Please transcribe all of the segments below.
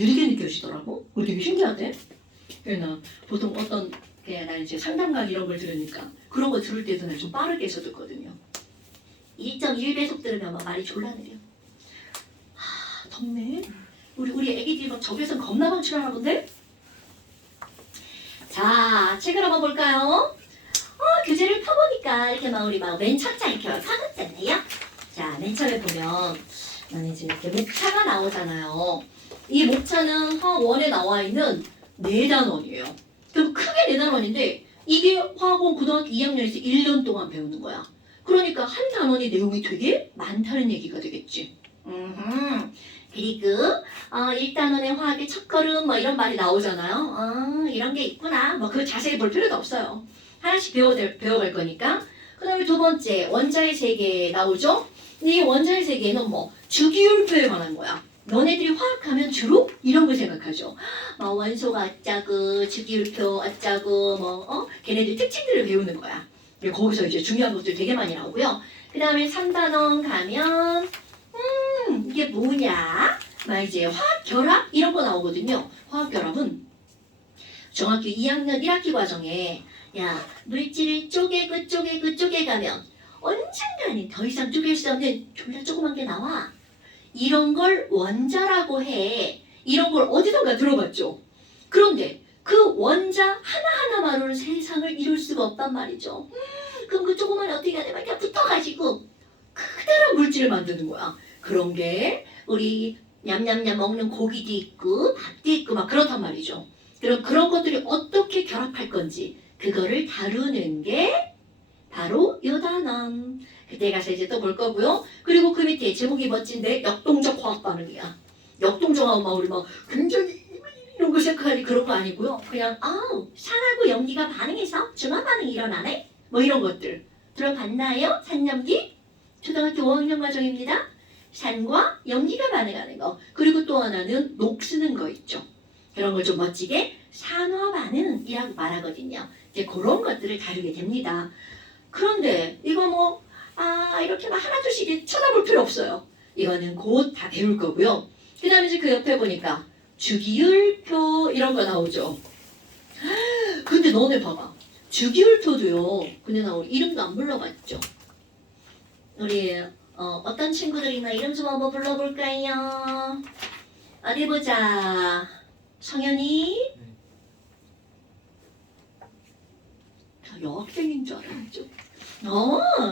느리게 느껴지더라고. 그거 되게 신기하대. 그래서 나 보통 어떤 그냥 나 이제 상담강 이런 걸 들으니까 그런 거 들을 때도 나 좀 빠르게 해서 듣거든요. 1.1배속 들으면 막 말이 졸라 느려. 덥네. 우리 애기들이 막 적외선 겁나 방출하나 본데? 자, 책을 한번 볼까요? 교재를 펴보니까 이렇게 막 우리 막 맨 첫장 이렇게 펴놨잖아요. 자, 맨 처음에 보면 나는 이제 이렇게 목차가 나오잖아요. 이 목차는 화원에 나와 있는 4단원이에요. 그럼 크게 4단원인데 이게 화학원 고등학교 2학년에서 1년 동안 배우는 거야. 그러니까 한 단원의 내용이 되게 많다는 얘기가 되겠지. 그리고 1단원의 화학의 첫걸음 뭐 이런 말이 나오잖아요. 이런 게 있구나. 뭐 그거 자세히 볼 필요도 없어요. 하나씩 배워갈 거니까. 그 다음에 두 번째 원자의 세계 나오죠. 이 원자의 세계는 뭐 주기율표에 관한 거야. 너네들이 화학하면 주로 이런 걸 생각하죠. 뭐 원소가 어쩌고 주기율표 어쩌고 뭐 걔네들 특징들을 배우는 거야. 거기서 이제 중요한 것들 되게 많이 나오고요. 그 다음에 3단원 가면 이게 뭐냐? 막 이제 화학결합 이런 거 나오거든요. 화학결합은 중학교 2학년 1학기 과정에 야 물질을 쪼개 가면 언젠가는 더 이상 쪼갤 수 없는 졸라 조그만 게 나와. 이런 걸 원자라고 해. 이런 걸 어디선가 들어봤죠. 그런데 그 원자 하나하나만으로는 세상을 이룰 수가 없단 말이죠. 그럼 그 조그만 어떻게 해야 돼? 막 이렇게 붙어가지고 크다란 물질을 만드는 거야. 그런 게 우리 냠냠냠 먹는 고기도 있고 밥도 있고 막 그렇단 말이죠. 그럼 그런 것들이 어떻게 결합할 건지 그거를 다루는 게 바로 요 단원. 그때 가서 이제 또 볼 거고요. 그리고 그 밑에 제목이 멋진데 역동적 화학 반응이야. 역동적하고 막 우리 막 굉장히 이런 거 생각하니 그런 거 아니고요. 그냥 산하고 염기가 반응해서 중화 반응이 일어나네. 뭐 이런 것들 들어봤나요? 산염기? 초등학교 5학년 과정입니다. 산과 염기가 반응하는 거. 그리고 또 하나는 녹쓰는 거 있죠. 그런 걸 좀 멋지게 산화 반응이라고 말하거든요. 이제 그런 것들을 다루게 됩니다. 그런데 이거 뭐 이렇게 막 하나둘씩 쳐다볼 필요 없어요. 이거는 곧 다 배울 거고요. 그 다음에 이제 그 옆에 보니까 주기율표 이런 거 나오죠. 근데 너네 봐봐. 주기율표도요. 근데 나 우리 이름도 안 불러봤죠. 우리 어떤 친구들이나 이름 좀 한번 불러볼까요? 어디 보자. 성현이? 여학생인 줄 알았죠.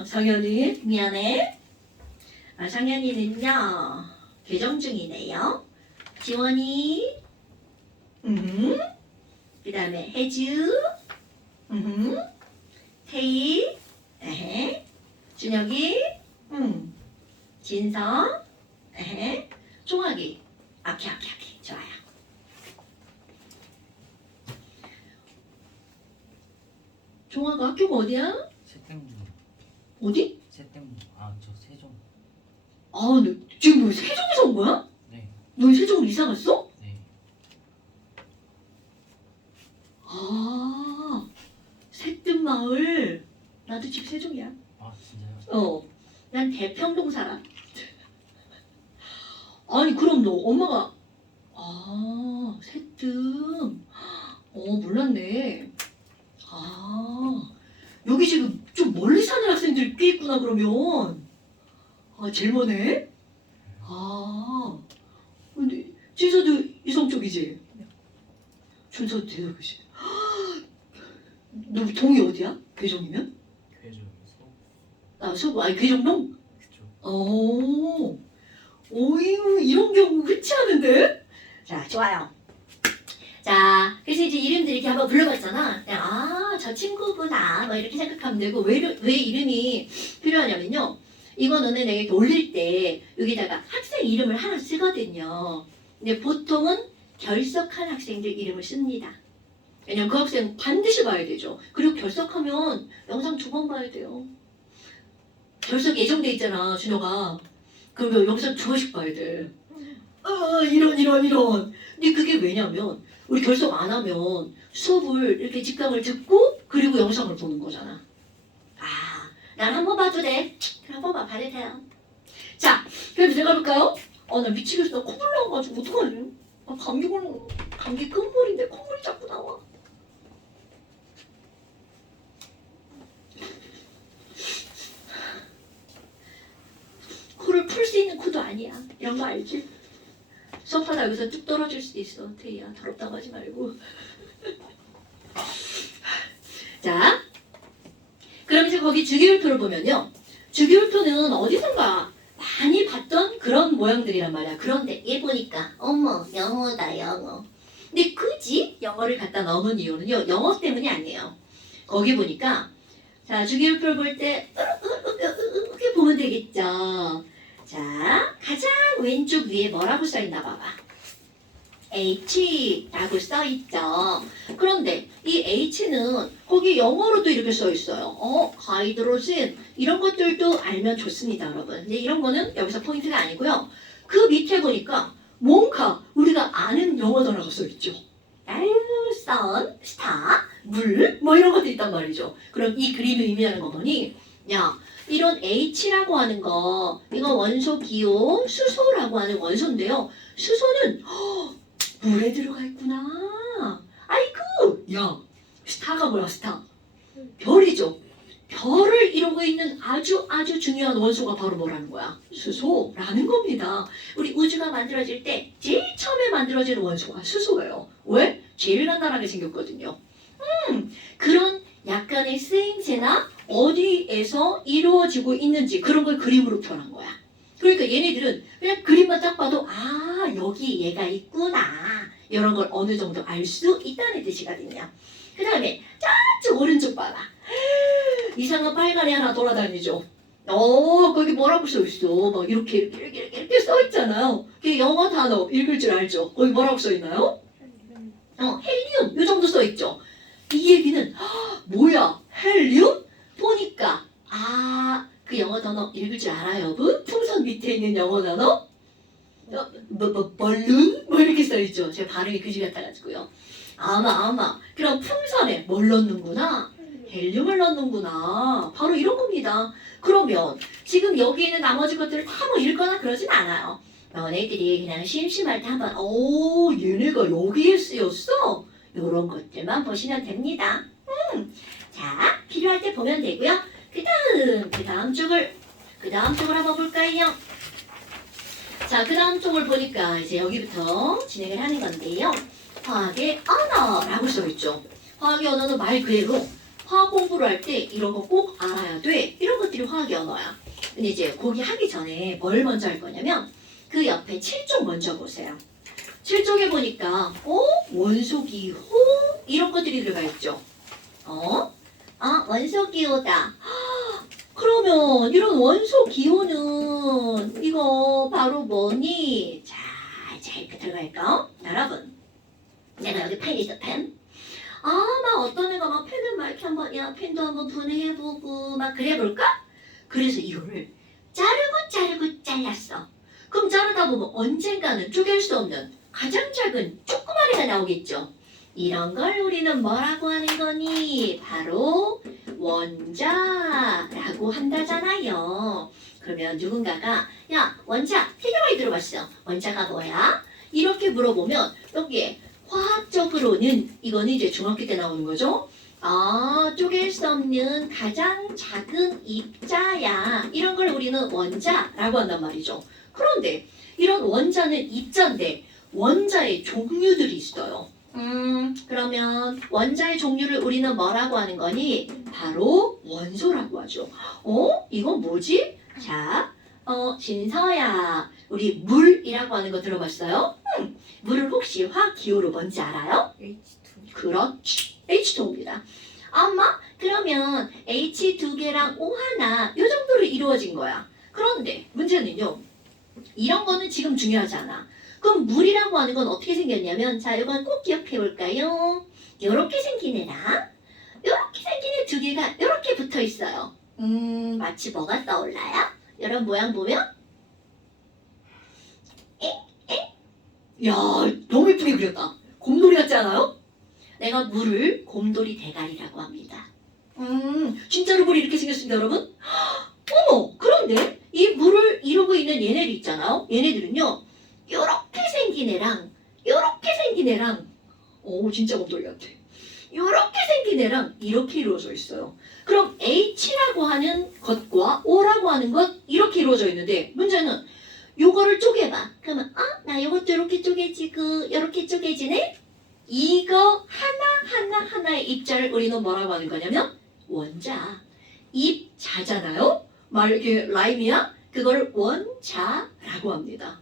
성현이 미안해. 성현이는요 개정 중이네요. 지원이, 그 다음에 혜주, 태희, 준혁이, 진성, 종학이. 오케이 좋아요. 종학아 학교가 어디야? 세땡. 어디? 세땡. 저 세종. 너 지금 뭐 세종에서 온 거야? 네. 너 세종으로 이사 갔어? 네. 새뜸마을. 나도 집 세종이야. 진짜요? 난 대평동 살아. 아니 그럼 너 엄마가 새뜸. 몰랐네. 여기 지금 좀 멀리 사는 학생들이 꽤 있구나 그러면. 제일 머네. 근데 진서도 이성 쪽이지? 준서도 대덕이지. 너 동이 어디야? 괴종이면? 괴종 수고. 괴종동? 그쵸. 오잉 이런 경우 흔치 않은데? 자 좋아요. 자 그래서 이제 이름들 이렇게 한번 불러봤잖아. 저 친구구나 뭐 이렇게 생각하면 되고 왜 이름이 필요하냐면요. 이거 너네 내가 올릴 때 여기다가 학생 이름을 하나 쓰거든요. 근데 보통은 결석한 학생들 이름을 씁니다. 왜냐면 그 학생 반드시 봐야 되죠. 그리고 결석하면 영상 2번 봐야 돼요. 결석 예정돼 있잖아 준혁아. 그러면 영상 2번씩 봐야 돼. 이런. 근데 그게 왜냐면 우리 결석 안 하면 수업을 이렇게 직강을 듣고 그리고 영상을 보는 거잖아. 난 한 번 봐도 돼. 그럼 한 번만 봐도 돼요. 자, 그럼 내가 볼까요? 나 미치겠어. 콧물 나와가지고 어떡하지? 감기 끝물인데 콧물이 자꾸 나와. 코를 풀 수 있는 코도 아니야. 이런 거 알지? 수업하다 여기서 쭉 떨어질 수도 있어. 태희야, 더럽다고 하지 말고. 자, 그럼 이제 거기 주기율표를 보면요. 주기율표는 어디선가 많이 봤던 그런 모양들이란 말이야. 그런데 얘 보니까 어머 영어다 영어. 근데 굳이 영어를 갖다 넣은 이유는요. 영어 때문이 아니에요. 거기 보니까 자 주기율표를 볼 때 이렇게 보면 되겠죠. 자 가장 왼쪽 위에 뭐라고 써있나 봐봐. H라고 써있죠. 그런데 이 H는 거기 영어로도 이렇게 써있어요. 하이드로진 이런 것들도 알면 좋습니다, 여러분. 근데 이런 거는 여기서 포인트가 아니고요. 그 밑에 보니까 뭔가 우리가 아는 영어 단어가 써있죠. 선, 스타, 물, 뭐 이런 것들이 있단 말이죠. 그럼 이 그림이 의미하는 거 보니 야 이런 H라고 하는 거 이거 원소 기호 수소라고 하는 원소인데요. 수소는 물에 들어가 있구나. 아이고, 야, 스타가 뭐야, 스타? 별이죠. 별을 이루고 있는 아주 중요한 원소가 바로 뭐라는 거야? 수소라는 겁니다. 우리 우주가 만들어질 때 제일 처음에 만들어지는 원소가 수소예요. 왜? 제일 간단하게 생겼거든요. 그런 약간의 쓰임새나 어디에서 이루어지고 있는지 그런 걸 그림으로 표현한 거야. 그러니까 얘네들은 그냥 그림만 딱 봐도 아 여기 얘가 있구나 이런 걸 어느 정도 알 수 있다는 뜻이거든요. 그 다음에 저쪽 오른쪽 봐봐. 이상한 빨간이 하나 돌아다니죠. 거기 뭐라고 써있어. 막 이렇게 써있잖아요. 그게 영어 단어 읽을 줄 알죠. 거기 뭐라고 써있나요? 헬리움 이 정도 써있죠. 이 얘기는 뭐야 헬리움? 보니까 그 영어 단어 읽을 줄 알아요, 여러분? 풍선 밑에 있는 영어 단어? 벌룬? 뭐 이렇게 써있죠. 제가 발음이 그지 같아가지고요. 아마. 그럼 풍선에 뭘 넣는구나? 헬륨을 넣는구나. 바로 이런 겁니다. 그러면 지금 여기 있는 나머지 것들을 다 뭐 읽거나 그러진 않아요. 너네들이 그냥 심심할 때 한번 얘네가 여기에 쓰였어? 이런 것들만 보시면 됩니다. 자, 필요할 때 보면 되고요. 그 다음 쪽을 한번 볼까요? 자, 그 다음 쪽을 보니까 이제 여기부터 진행을 하는 건데요. 화학의 언어라고 써있죠. 화학의 언어는 말 그대로 화학 공부를 할 때 이런 거 꼭 알아야 돼. 이런 것들이 화학의 언어야. 근데 이제 거기 하기 전에 뭘 먼저 할 거냐면 그 옆에 7쪽 먼저 보세요. 7쪽에 보니까 원소기호 이런 것들이 들어가 있죠. 원소기호다. 그러면 이런 원소기호는 이거 바로 뭐니? 자, 이렇게 들어갈까? 여러분, 내가 여기 펜 있어, 펜. 막 어떤 애가 막 펜을 막 이렇게 한번, 야, 펜도 한번 분해해보고 막 그래볼까? 그래서 이거를 자르고 잘랐어. 그럼 자르다 보면 언젠가는 쪼갤 수 없는 가장 작은 조그만 애가 나오겠죠. 이런 걸 우리는 뭐라고 하는 거니? 바로 원자라고 한다잖아요. 그러면 누군가가 야 원자 되게 많이 들어봤어. 원자가 뭐야? 이렇게 물어보면 여기에 화학적으로는 이거는 이제 중학교 때 나오는 거죠. 쪼갤 수 없는 가장 작은 입자야. 이런 걸 우리는 원자라고 한단 말이죠. 그런데 이런 원자는 입자인데 원자의 종류들이 있어요. 그러면 원자의 종류를 우리는 뭐라고 하는 거니? 바로 원소라고 하죠. 이건 뭐지? 자, 진서야. 우리 물이라고 하는 거 들어봤어요? 물을 혹시 화학 기호로 뭔지 알아요? H2. 그렇지. H2O입니다. 그러면 H 2개랑 O 하나 이 정도로 이루어진 거야. 그런데 문제는요. 이런 거는 지금 중요하지 않아. 그럼 물이라고 하는 건 어떻게 생겼냐면 자 이건 꼭 기억해 볼까요? 요렇게 생긴 애랑 요렇게 생긴 애 두 개가 요렇게 붙어 있어요. 마치 뭐가 떠올라요? 이런 모양 보면 야 너무 예쁘게 그렸다. 곰돌이 같지 않아요? 내가 물을 곰돌이 대가리라고 합니다. 진짜로 물이 이렇게 생겼습니다, 여러분. 어머, 그런데 이 물을 이루고 있는 얘네들 있잖아요. 얘네들은요, 요렇게 생긴 애랑 요렇게 생긴 애랑 진짜 곰돌이 같아. 요렇게 생긴 애랑 이렇게 이루어져 있어요. 그럼 H라고 하는 것과 O라고 하는 것 이렇게 이루어져 있는데 문제는 요거를 쪼개봐. 그러면 나 요것도 이렇게 쪼개지고 이렇게 쪼개지네? 이거 하나의 입자를 우리는 뭐라고 하는 거냐면 원자. 입자잖아요? 말 이렇게 라임이야? 그거를 원자라고 합니다.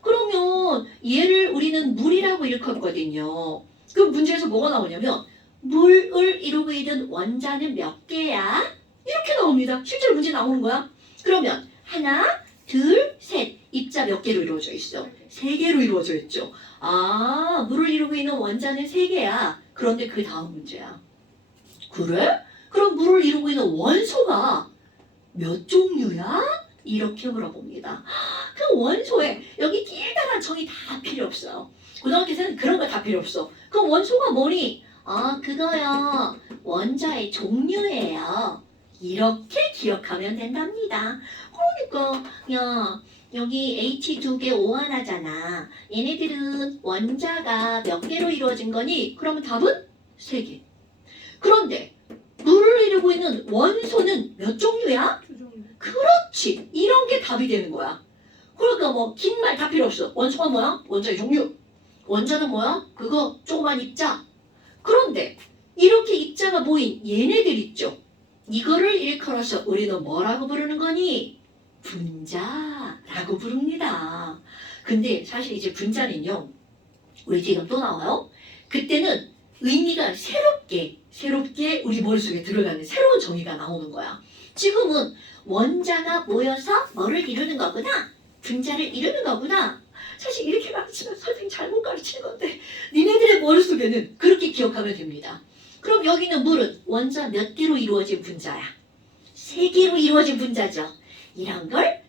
그러면 얘를 우리는 물이라고 일컫거든요. 그럼 문제에서 뭐가 나오냐면 물을 이루고 있는 원자는 몇 개야? 이렇게 나옵니다. 실제로 문제 나오는 거야. 그러면 하나, 둘, 셋. 입자 몇 개로 이루어져 있어? 3개로 이루어져 있죠. 물을 이루고 있는 원자는 3개야. 그런데 그 다음 문제야. 그래? 그럼 물을 이루고 있는 원소가 몇 종류야? 이렇게 물어봅니다. 그 원소에 여기 길다란 정의 다 필요 없어요. 고등학교에서는 그런 거 다 필요 없어. 그 원소가 뭐니? 그거요. 원자의 종류예요. 이렇게 기억하면 된답니다. 그러니까 야 여기 H 2개 O 하나잖아. 얘네들은 원자가 몇 개로 이루어진 거니? 그러면 답은 3개. 그런데 물을 이루고 있는 원소는 몇 종류야? 2종류. 그렇지. 이런 게 답이 되는 거야. 그러니까 뭐 긴 말 다 필요 없어. 원소가 뭐야? 원자의 종류. 원자는 뭐야? 그거 조그만 입자. 그런데 이렇게 입자가 모인 얘네들 있죠. 이거를 일컬어서 우리는 뭐라고 부르는 거니? 분자라고 부릅니다. 근데 사실 이제 분자는요. 우리 지금 또 나와요. 그때는 의미가 새롭게 우리 머릿속에 들어가는 새로운 정의가 나오는 거야. 지금은 원자가 모여서 뭐를 이루는 거구나. 분자를 이루는 거구나. 사실 이렇게 가르치면 선생님 잘못 가르치는 건데 니네들의 머릿속에는 그렇게 기억하면 됩니다. 그럼 여기는 물은 원자 몇 개로 이루어진 분자야? 3개로 이루어진 분자죠. 이런 걸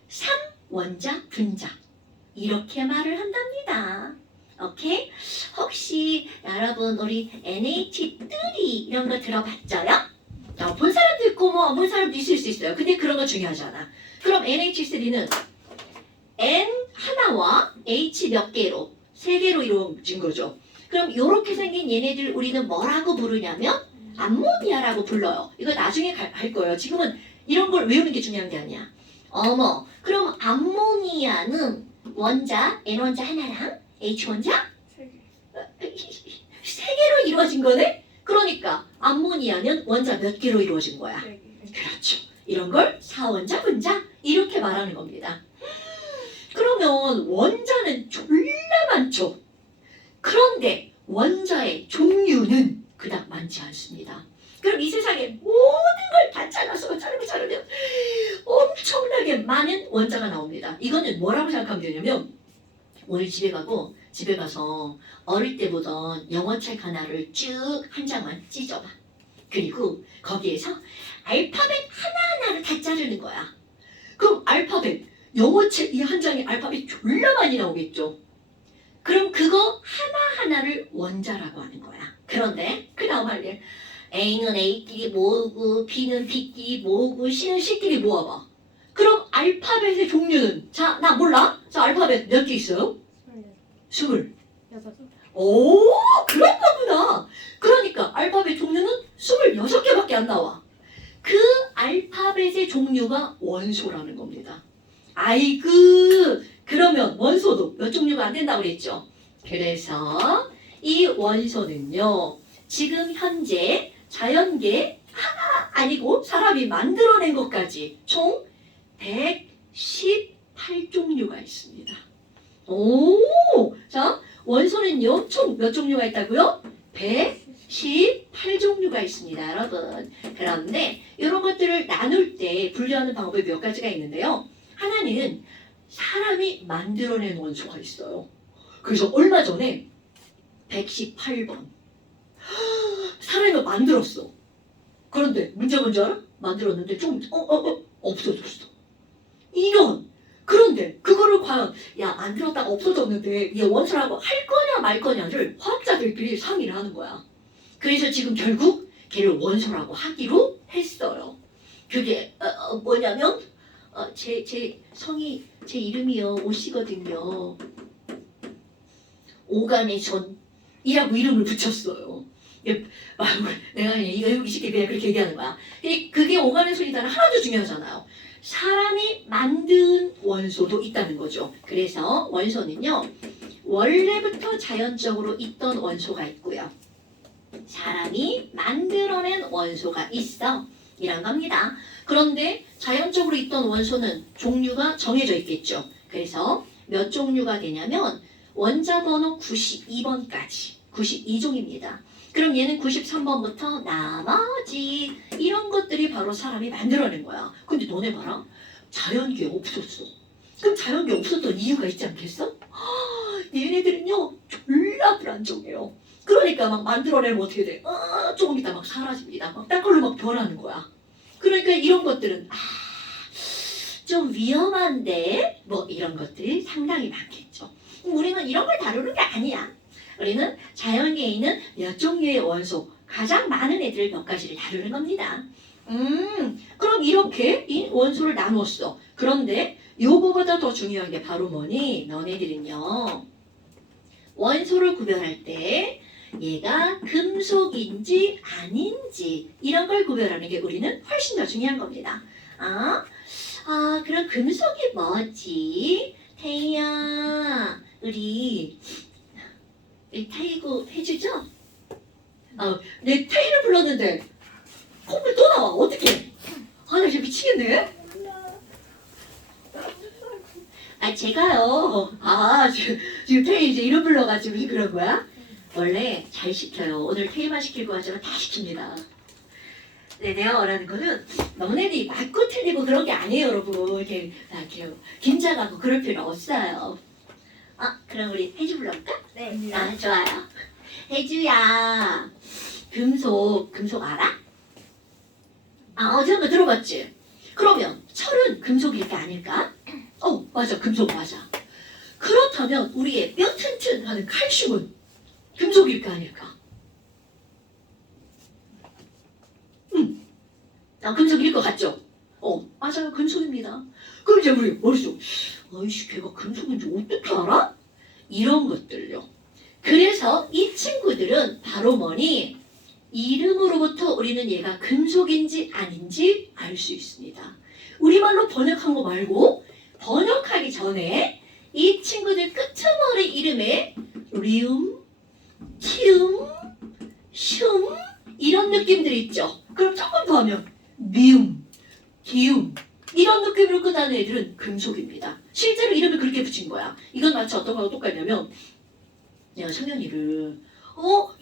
3원자 분자 이렇게 말을 한답니다. 오케이? 혹시 여러분 우리 NH3 이런 거 들어봤죠요? 본 사람도 있고 뭐 안 본 사람도 있을 수 있어요. 근데 그런 거 중요하잖아. 그럼 NH3는 N 하나와 H 몇 개로 3개로 이루어진 거죠. 그럼 이렇게 생긴 얘네들 우리는 뭐라고 부르냐면 암모니아라고 불러요. 이거 나중에 할 거예요. 지금은 이런 걸 외우는 게 중요한 게 아니야. 그럼 암모니아는 원자 N원자 하나랑 H원자 3개. 3개로 이루어진 거네? 그러니까 암모니아는 원자 몇 개로 이루어진 거야? 4개. 그렇죠. 이런 걸 4원자 분자 이렇게 말하는 겁니다. 그러면 원자는 졸라 많죠. 그런데 원자의 종류는 그닥 많지 않습니다. 그럼 이 세상에 모든 걸 다 잘라서 자르면 엄청나게 많은 원자가 나옵니다. 이거는 뭐라고 생각하면 되냐면 오늘 집에 가서 어릴 때 보던 영어책 하나를 쭉 한 장만 찢어봐. 그리고 거기에서 알파벳 하나하나를 다 자르는 거야. 그럼 알파벳 영어책 이 한 장에 알파벳 졸라 많이 나오겠죠. 그럼 그거 하나하나를 원자라고 하는 거야. 그런데 그 다음 할 일 A는 A끼리 모으고 B는 B끼리 모으고 C는 C끼리 모아봐. 그럼 알파벳의 종류는 나 몰라? 알파벳 몇 개 있어요? 20. 6개. 오, 그런 거구나. 그러니까 알파벳 종류는 26개밖에 안 나와. 그 알파벳의 종류가 원소라는 겁니다. 아이고, 그러면 원소도 몇 종류가 안 된다고 그랬죠. 그래서 이 원소는요. 지금 현재 자연계 아니고 사람이 만들어낸 것까지 총 118종류가 있습니다. 자, 원소는요, 총 몇 종류가 있다고요? 118종류가 있습니다, 여러분. 그런데 이런 것들을 나눌 때 분류하는 방법이 몇 가지가 있는데요. 하나는 사람이 만들어낸 원소가 있어요. 그래서 얼마 전에 118번. 사람이 만들었어. 그런데 문제가 뭔지 알아? 만들었는데 좀 없어졌어. 이런. 그런데 그거를 과연 만들었다가 없어졌는데 얘 원소라고 할 거냐 말 거냐를 화학자들끼리 상의를 하는 거야. 그래서 지금 결국 걔를 원소라고 하기로 했어요. 그게 뭐냐면 제 성이 제 이름이요 오씨거든요. 오가네손이라고 이름을 붙였어요. 내가 이거 여기 쉽게 그냥 그렇게 얘기하는 거야. 그게 오가네손이다는 하나도 중요하잖아요. 사람이 만든 원소도 있다는 거죠. 그래서 원소는요, 원래부터 자연적으로 있던 원소가 있고요. 사람이 만들어낸 원소가 있어. 이런 겁니다. 그런데 자연적으로 있던 원소는 종류가 정해져 있겠죠. 그래서 몇 종류가 되냐면 원자 번호 92번까지 92종입니다. 그럼 얘는 93번부터 나머지 이런 것들이 바로 사람이 만들어낸 거야. 근데 너네 봐라. 자연계에 없었어. 그럼 자연계에 없었던 이유가 있지 않겠어? 얘네들은요 졸라 불안정해요. 그러니까 막 만들어내면 어떻게 돼? 조금 있다 막 사라집니다. 막 딴 걸로 막 변하는 거야. 그러니까 이런 것들은 좀 위험한데 뭐 이런 것들이 상당히 많겠죠. 우리는 이런 걸 다루는 게 아니야. 우리는 자연계에 있는 몇 종류의 원소, 가장 많은 애들 몇 가지를 다루는 겁니다. 그럼 이렇게 이 원소를 나누었어. 그런데 요거보다 더 중요한 게 바로 뭐니? 너네들은요, 원소를 구별할 때 얘가 금속인지 아닌지 이런 걸 구별하는 게 우리는 훨씬 더 중요한 겁니다. 그럼 금속이 뭐지? 태희야, 우리 태희고 해주죠? 내 태희를 불렀는데 콧물 또 나와. 어떡해? 나 진짜 미치겠네. 제가요. 지금 태희 이제 이름 불러가지고 그런 거야? 원래 잘 시켜요. 오늘 태희만 시킬 거 같지만 다 시킵니다. 네네요라는 거는 너네들이 맞고 틀리고 그런 게 아니에요, 여러분. 이렇게 긴장하고 그럴 필요 없어요. 그럼 우리 혜주 불러볼까? 네. 좋아요. 혜주야, 금속 알아? 어제 한번 들어봤지? 그러면 철은 금속일 게 아닐까? 맞아, 금속 맞아. 그렇다면 우리의 뼈 튼튼하는 칼슘은 금속일 거 아닐까? 금속일 것 같죠? 맞아요, 금속입니다. 그럼 이제 우리 머릿속, 아이씨, 걔가 금속인지 어떻게 알아? 이런 것들요. 그래서 이 친구들은 바로 뭐니? 이름으로부터 우리는 얘가 금속인지 아닌지 알 수 있습니다. 우리말로 번역한 거 말고 번역하기 전에 이 친구들 끄트머리 이름에 리움, 티움, 슘 이런 느낌들이 있죠. 그럼 조금 더 하면 미움, 기움 이런 느낌으로 끝나는 애들은 금속입니다. 실제로 이름을 그렇게 붙인 거야. 이건 마치 어떤 거하고 똑같냐면 내가 성현이를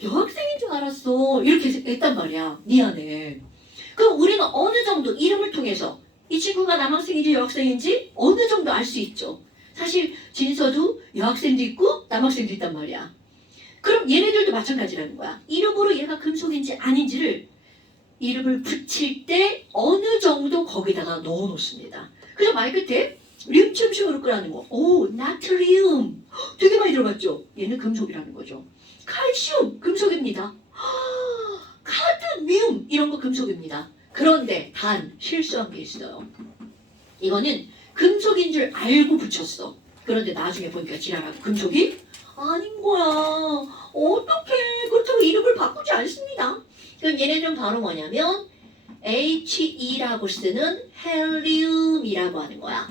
여학생인 줄 알았어 이렇게 했단 말이야. 미안해. 그럼 우리는 어느 정도 이름을 통해서 이 친구가 남학생인지 여학생인지 어느 정도 알 수 있죠. 사실 진서도 여학생도 있고 남학생도 있단 말이야. 그럼 얘네들도 마찬가지라는 거야. 이름으로 얘가 금속인지 아닌지를 이름을 붙일 때 어느 정도 거기다가 넣어 놓습니다. 그래서 말 끝에 륨춤춤으로 끄라는 거. 나트리움 되게 많이 들어봤죠? 얘는 금속이라는 거죠. 칼슘 금속입니다. 카드뮴 이런 거 금속입니다. 그런데 단 실수한 게 있어요. 이거는 금속인 줄 알고 붙였어. 그런데 나중에 보니까 지랄하고 금속이 아닌 거야. 어떡해. 그렇다고 이름을 바꾸지 않습니다. 그럼 얘네들은 바로 뭐냐면 He라고 쓰는 헬륨이라고 하는 거야.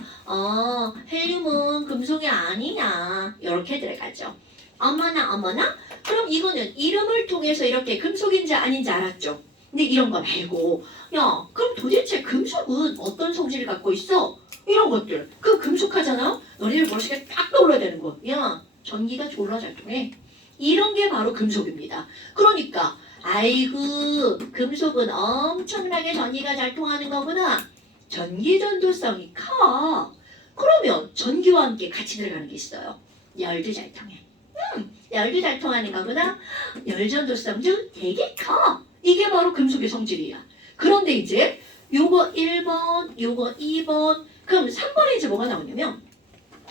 헬륨은 금속이 아니냐 이렇게 들어가죠. 어머나 그럼 이거는 이름을 통해서 이렇게 금속인지 아닌지 알았죠. 근데 이런 거 말고 그럼 도대체 금속은 어떤 성질을 갖고 있어? 이런 것들 그 금속하잖아. 너희들 머릿속에 딱 떠올라야 되는 거. 전기가 졸라 잘 통해. 이런 게 바로 금속입니다. 그러니까 아이고 금속은 엄청나게 전기가 잘 통하는 거구나. 전기 전도성이 커. 그러면 전기와 함께 같이 들어가는 게 있어요. 열도 잘 통해. 열도 잘 통하는 거구나. 열 전도성도 되게 커. 이게 바로 금속의 성질이야. 그런데 이제 요거 1번, 요거 2번, 그럼 3번에 이제 뭐가 나오냐면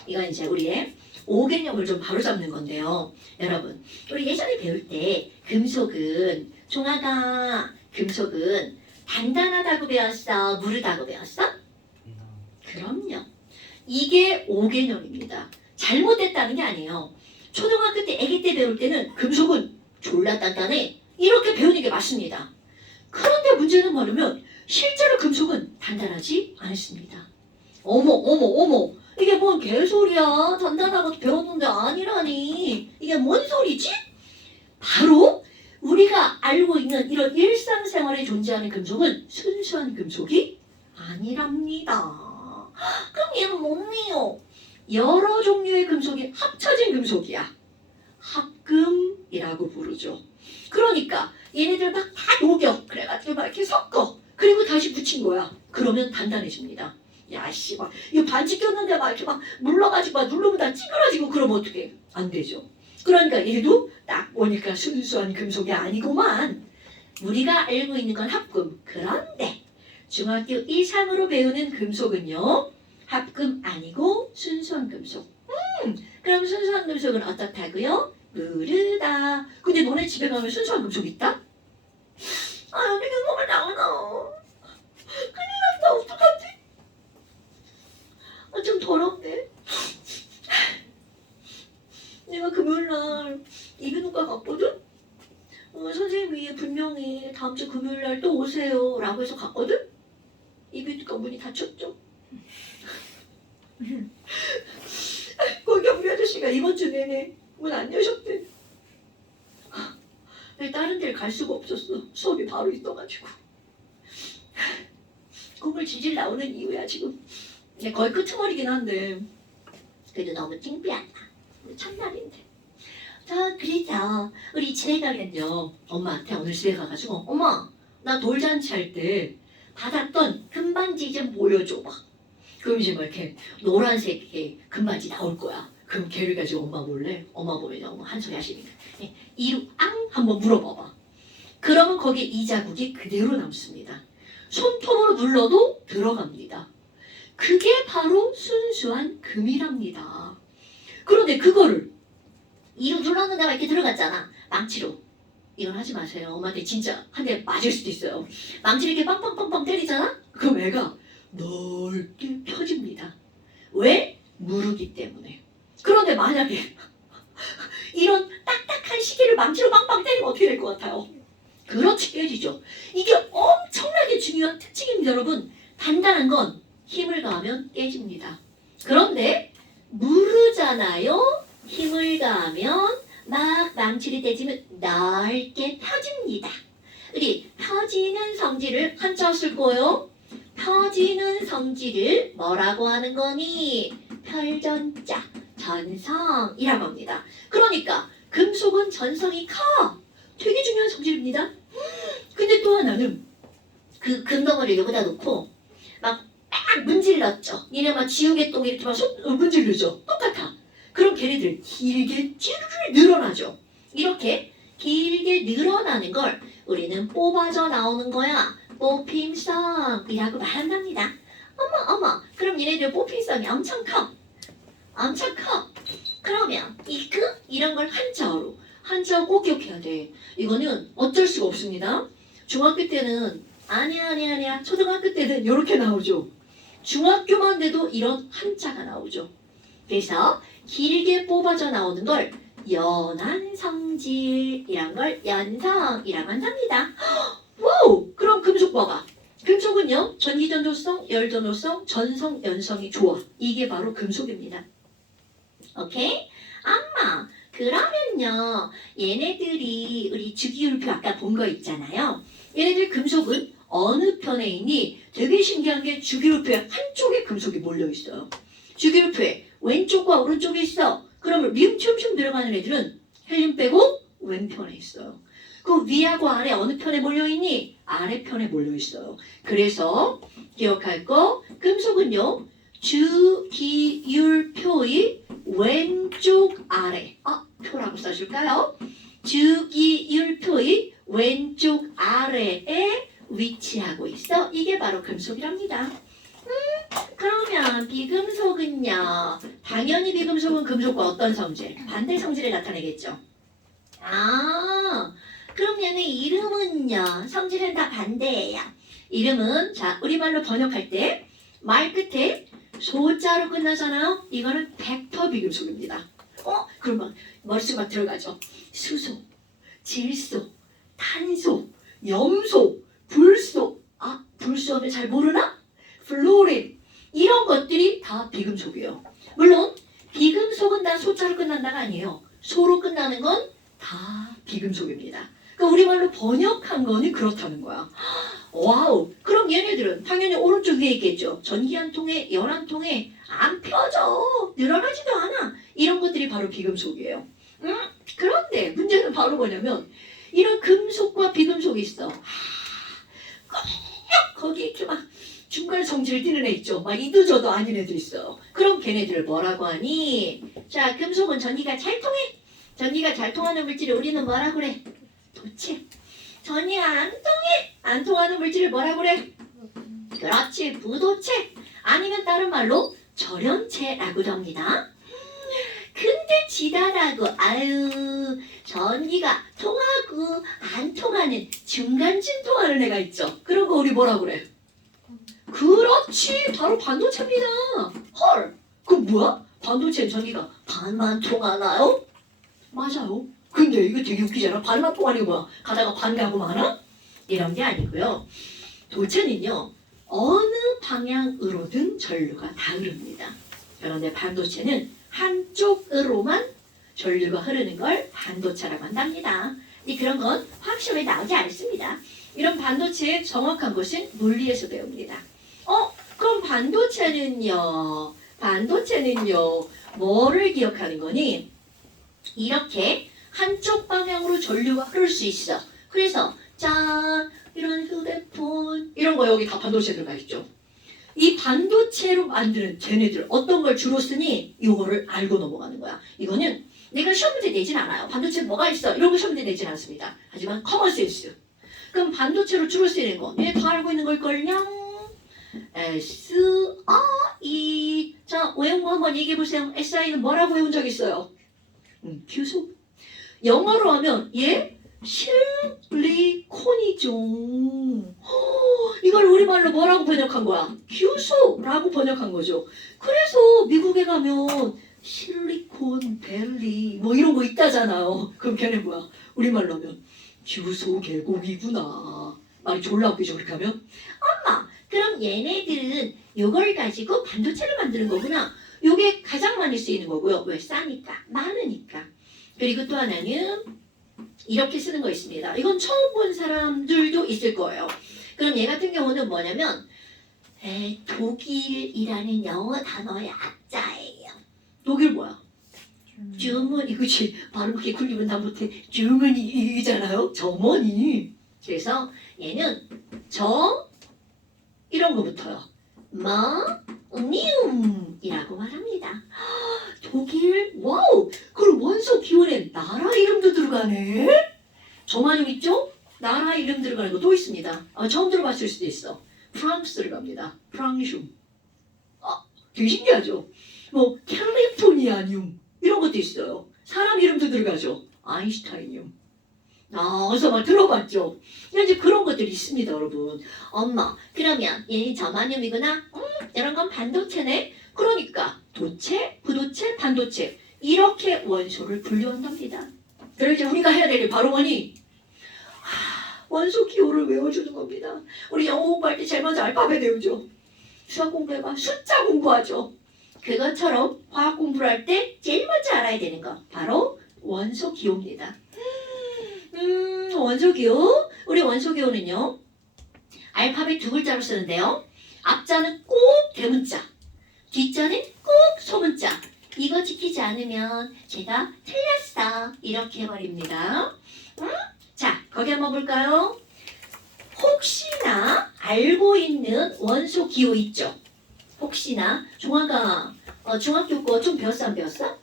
이건 이제 우리의 5개념을 좀 바로잡는 건데요. 여러분, 우리 예전에 배울 때 금속은 종아가 금속은 단단하다고 배웠어? 무르다고 배웠어? 그럼요. 이게 5개념입니다. 잘못됐다는 게 아니에요. 초등학교 때 애기 배울 때는 금속은 졸라 단단해. 이렇게 배우는 게 맞습니다. 그런데 문제는 뭐냐면 실제로 금속은 단단하지 않습니다. 어머. 이게 뭔 개소리야. 단단하고 배웠는데 아니라니. 이게 뭔 소리지? 바로 우리가 알고 있는 이런 일상생활에 존재하는 금속은 순수한 금속이 아니랍니다. 그럼 얘는 뭐네요? 여러 종류의 금속이 합쳐진 금속이야. 합금이라고 부르죠. 그러니까 얘네들 막 다 녹여. 그래가지고 막 이렇게 섞어. 그리고 다시 붙인 거야. 그러면 단단해집니다. 야, 씨발. 이거 반지 꼈는데 막 이렇게 막 물러가지고 막 누르면 다 찌그러지고 그러면 어떡해? 안 되죠. 그러니까 얘도 딱 보니까 순수한 금속이 아니구만. 우리가 알고 있는 건 합금. 그런데 중학교 이상으로 배우는 금속은요. 합금 아니고 순수한 금속. 그럼 순수한 금속은 어떻다고요? 무르다. 근데 너네 집에 가면 순수한 금속 있다? 아, 여기 금속을 나오나. 큰일 났다. 어떡하지? 아, 좀 더럽네. 내가 금요일날 이비인후과 갔거든? 선생님이 분명히 다음 주 금요일날 또 오세요 라고 해서 갔거든? 이비인후과 문이 닫혔죠. 거기 우리 아저씨가 이번 주 내내 문 안 여셨대. 다른 데를 갈 수가 없었어. 수업이 바로 있어가지고. 국물 질질 나오는 이유야 지금. 거의 끄트머리긴 한데 그래도 너무 창피하다. 첫날인데. 자, 그래서 우리 집에 가면요. 엄마한테 오늘 집에 가가지고 엄마 나 돌잔치 할 때 받았던 금반지 좀 보여줘봐. 그럼 이제 막 이렇게 노란색의 금반지 나올 거야. 그럼 걔를 가지고 엄마 몰래 엄마 보면 너무 한 소리 하시니까 이루 앙 한번 물어봐봐. 그러면 거기에 이 자국이 그대로 남습니다. 손톱으로 눌러도 들어갑니다. 그게 바로 순수한 금이랍니다. 그런데 그거를 이로 눌렀는데 막 이렇게 들어갔잖아. 망치로. 이건 하지 마세요. 엄마한테 진짜 한 대 맞을 수도 있어요. 망치를 이렇게 빵빵빵빵 때리잖아? 그럼 애가 넓게 펴집니다. 왜? 무르기 때문에. 그런데 만약에 이런 딱딱한 시계를 망치로 빵빵 때리면 어떻게 될 것 같아요? 그렇지, 깨지죠. 이게 엄청나게 중요한 특징입니다, 여러분. 단단한 건 힘을 가하면 깨집니다. 그런데 무르잖아요. 힘을 가하면 막 망치를 떼지면 넓게 펴집니다. 우리 펴지는 성질을 한자 쓸 거예요. 펴지는 성질을 뭐라고 하는 거니? 펼전자, 전성이라고 합니다. 그러니까 금속은 전성이 커. 되게 중요한 성질입니다. 근데 또 하나는 그 금덩어리를 여기다 놓고 막 문질렀죠. 니네 막 지우개똥 이렇게 막 문질르죠. 똑같아. 그럼 걔네들 길게 찌르르 늘어나죠. 이렇게 길게 늘어나는 걸 우리는 뽑아져 나오는 거야. 뽑힘성이라고 말한답니다. 어머 그럼 얘네들 뽑힘성이 엄청 커. 그러면 이크 이런 걸 한자어로 꼭 기억해야 돼. 이거는 어쩔 수가 없습니다. 중학교 때는 아니야 초등학교 때는 이렇게 나오죠. 중학교만 돼도 이런 한자가 나오죠. 그래서 길게 뽑아져 나오는 걸 연한 성질이란 걸 연성이라고 한답니다. 와우! 그럼 금속 봐봐. 금속은요. 전기전도성, 열전도성, 전성, 연성이 좋아. 이게 바로 금속입니다. 오케이? 엄마, 그러면요. 얘네들이 우리 주기율표 아까 본 거 있잖아요. 얘네들 금속은 어느 편에 있니? 되게 신기한 게 주기율표에 한쪽에 금속이 몰려있어요. 주기율표에 왼쪽과 오른쪽에 있어. 그러면 리움튬 들어가는 애들은 헬륨 빼고 왼편에 있어요. 그 위하고 아래 어느 편에 몰려있니? 아래편에 몰려있어요. 그래서 기억할 거 금속은요. 주기율표의 왼쪽 아래 표라고 써줄까요? 주기율표의 왼쪽 아래에 위치하고 있어. 이게 바로 금속이랍니다. 그러면 비금속은요. 당연히 비금속은 금속과 어떤 성질? 반대 성질을 나타내겠죠. 그럼 얘는 이름은요. 성질은 다 반대예요. 이름은 자 우리말로 번역할 때 말 끝에 소자로 끝나잖아요. 이거는 100% 비금속입니다. 그럼 막 머릿속에 막 들어가죠. 수소, 질소, 탄소, 염소, 불소. 불소 하면 잘 모르나? 플로린. 이런 것들이 다 비금속이에요. 물론 비금속은 다 소자로 끝난다가 아니에요. 소로 끝나는 건 다 비금속입니다. 그러니까 우리말로 번역한 거는 그렇다는 거야. 와우. 그럼 얘네들은 당연히 오른쪽 위에 있겠죠. 전기 한 통에 열 한 통에 안 펴져. 늘어나지도 않아. 이런 것들이 바로 비금속이에요. 그런데 문제는 바로 뭐냐면 이런 금속과 비금속이 있어. 꼭 거기 이렇게 막 중간 성질을 띠는 애 있죠. 막 이도저도 아닌 애들 있어. 그럼 걔네들을 뭐라고 하니? 자, 금속은 전기가 잘 통해. 전기가 잘 통하는 물질을 우리는 뭐라 그래? 도체. 전기가 안 통해. 안 통하는 물질을 뭐라 그래? 그렇지, 부도체. 아니면 다른 말로 절연체라고도 합니다. 근데 지다라고 전기가 통하고 안 통하는 중간쯤 통하는 애가 있죠. 그런 거 우리 뭐라 그래? 그렇지, 바로 반도체입니다. 헐, 그 뭐야? 반도체는 전기가 반만 통하나요? 맞아요. 근데 이거 되게 웃기잖아. 반만 통하는 게 뭐야? 가다가 반 가고 많아? 이런 게 아니고요. 도체는요, 어느 방향으로든 전류가 다 흐릅니다. 그런데 반도체는 한쪽으로만 전류가 흐르는 걸 반도체라고 한답니다. 그런 건 화학시험에 나오지 않습니다. 이런 반도체의 정확한 것은 물리에서 배웁니다. 그럼 반도체는요, 뭐를 기억하는 거니? 이렇게 한쪽 방향으로 전류가 흐를 수 있어. 그래서 짠, 이런 휴대폰 이런 거 여기 다 반도체 들어가 있죠. 이 반도체로 만드는 쟤네들 어떤 걸 주로 쓰니 이거를 알고 넘어가는 거야. 이거는 내가 시험 문제 내진 않아요. 반도체 뭐가 있어? 이런 거 시험 문제 내진 않습니다. 하지만 커먼센스. 그럼 반도체로 주로 쓰이는 거 얘 다 알고 있는 걸걸요? SI. 자, 외운 거 한번 얘기해 보세요. SI는 뭐라고 외운 적 있어요? 규소. 영어로 하면 얘 실리콘이죠. 이걸 우리말로 뭐라고 번역한 거야? 규소라고 번역한 거죠. 그래서 미국에 가면 실리콘 밸리 뭐 이런 거 있다잖아요. 그럼 걔네 뭐야? 우리말로 하면 규소 계곡이구나. 말이 졸라 웃기죠. 그렇게 하면 엄마, 그럼 얘네들은 이걸 가지고 반도체를 만드는 거구나. 이게 가장 많이 쓰이는 거고요. 왜? 싸니까, 많으니까. 그리고 또 하나는 이렇게 쓰는 거 있습니다. 이건 처음 본 사람들도 있을 거예요. 그럼 얘 같은 경우는 뭐냐면 독일이라는 영어 단어의 앞자예요. 독일 뭐야? 주머니. 그치? 발음 그렇게 굴리면 다 못해. 주머니잖아요. 저머니. 그래서 얘는 이런 거 붙어요. 니움이라고 말합니다. 독일, 와우! 그럼 원소 기원에 나라 이름도 들어가네? 저만요 있죠? 나라 이름 들어가는 거 또 있습니다. 처음 들어봤을 수도 있어. 프랑스 들어갑니다. 프랑슘. 되게 신기하죠? 뭐 캘리포니아늄 이런 것도 있어요. 사람 이름도 들어가죠. 아인슈타인늄. 어서 막 들어봤죠? 이제 그런 것들이 있습니다, 여러분. 엄마, 그러면 얘는 저마늄이구나? 이런 건 반도체네? 그러니까 도체, 부도체, 반도체 이렇게 원소를 분류한답니다. 그래서 이제 우리가 해야 될 게 바로 뭐니? 원소 기호를 외워주는 겁니다. 우리 영어 공부할 때 제일 먼저 알파벳 외우죠. 수학 공부해봐. 숫자 공부하죠. 그것처럼 화학 공부를 할 때 제일 먼저 알아야 되는 거 바로 원소 기호입니다. 원소 기호. 우리 원소 기호는요. 알파벳 2글자로 쓰는데요. 앞자는 꼭 대문자, 뒷자는 꼭 소문자. 이거 지키지 않으면 제가 틀렸어. 이렇게 해버립니다. 자, 거기 한번 볼까요? 혹시나 알고 있는 원소 기호 있죠? 혹시나 종아가 중학교 거 좀 배웠어, 안 배웠어?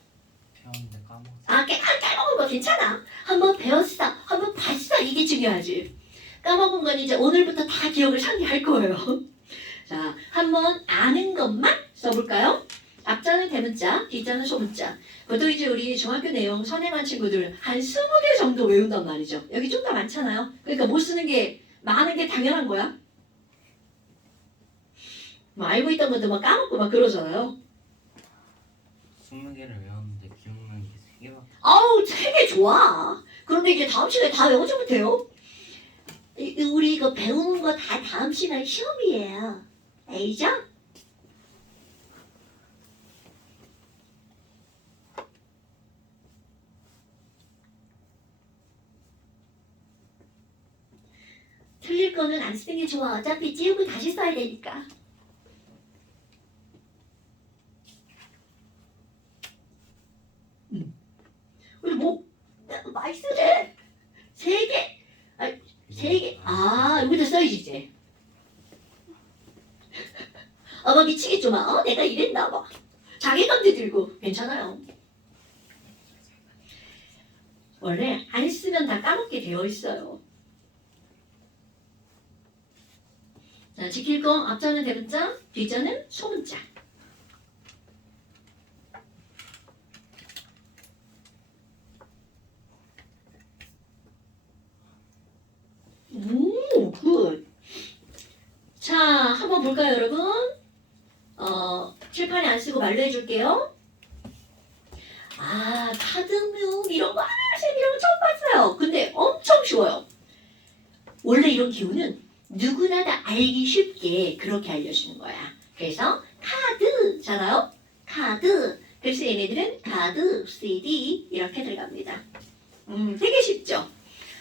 배웠는데 까먹었어. 까먹은 거 괜찮아. 한번 배웠어, 한번 봤어. 이게 중요하지. 까먹은 건 이제 오늘부터 다 기억을 상기할 거예요. 자, 한번 아는 것만 써볼까요? 앞자는 대문자, 뒷자는 소문자. 보통 이제 우리 중학교 내용 선행한 친구들 한 20개 정도 외운단 말이죠. 여기 좀 더 많잖아요. 그러니까 못 쓰는 게 많은 게 당연한 거야. 뭐 알고 있던 것도 막 까먹고 막 그러잖아요. 20개를 외웠는데 기억나는 게 아우 되게 좋아. 그런데 이제 다음 시간에 다 외우지 못해요. 우리 이거 배우는 거 다 다음 시간 시험이에요. 알죠? 틀릴 거는 안 쓰는 게 좋아. 어차피 지우고 다시 써야 되니까. 우리 뭐 많이 쓰네. 세 개. 세 개. 아, 여기다 써야지 이제. 막 미치겠죠 막. 내가 이랬나 봐. 자괴감도 들고. 괜찮아요. 원래 안 쓰면 다 까먹게 되어 있어요. 자, 지킬 거 앞자는 대문자, 뒷자는 소문자. 오, 굿. 자, 한번 볼까요, 여러분? 칠판에 안 쓰고 말로 해줄게요. 아, 카드뮴 이런 거, 쌤 이런 거 처음 봤어요. 근데 엄청 쉬워요. 원래 이런 기호는 누구나 다 알기 쉽게 그렇게 알려주는 거야. 그래서 카드잖아요. 카드. 그래서 얘네들은 카드, CD 이렇게 들어갑니다. 되게 쉽죠?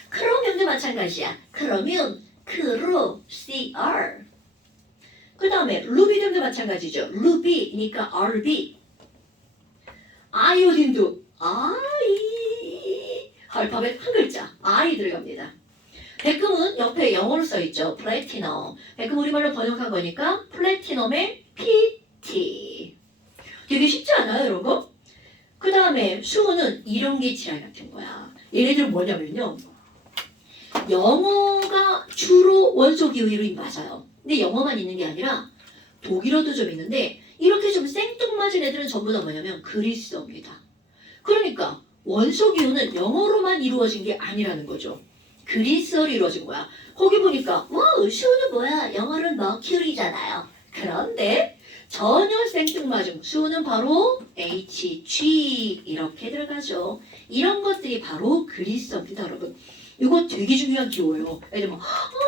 크로뮴도 마찬가지야. 크로뮴, 크로, CR. 그 다음에 루비듐도 마찬가지죠. 루비니까 RB. 아이오딘도 I. 알파벳 한 글자 I 들어갑니다. 백금은 옆에 영어로 써있죠. 플래티넘. 백금 우리말로 번역한 거니까 플래티넘의 PT. 되게 쉽지 않아요, 이런 거? 그 다음에 수호는 이론기 지랄 같은 거야. 얘네들은 뭐냐면요. 영어가 주로 원소 기호로 맞아요. 근데 영어만 있는 게 아니라 독일어도 좀 있는데 이렇게 좀 생뚱맞은 애들은 전부 다 뭐냐면 그리스어입니다. 그러니까 원소 기호는 영어로만 이루어진 게 아니라는 거죠. 그리스어로 이루어진 거야. 거기 보니까 수호는 뭐야? 영어로는 머큐리잖아요. 그런데 전혀 생뚱맞은 수호는 바로 HG 이렇게 들어가죠. 이런 것들이 바로 그리스어입니다, 여러분. 이거 되게 중요한 기호예요. 애들 막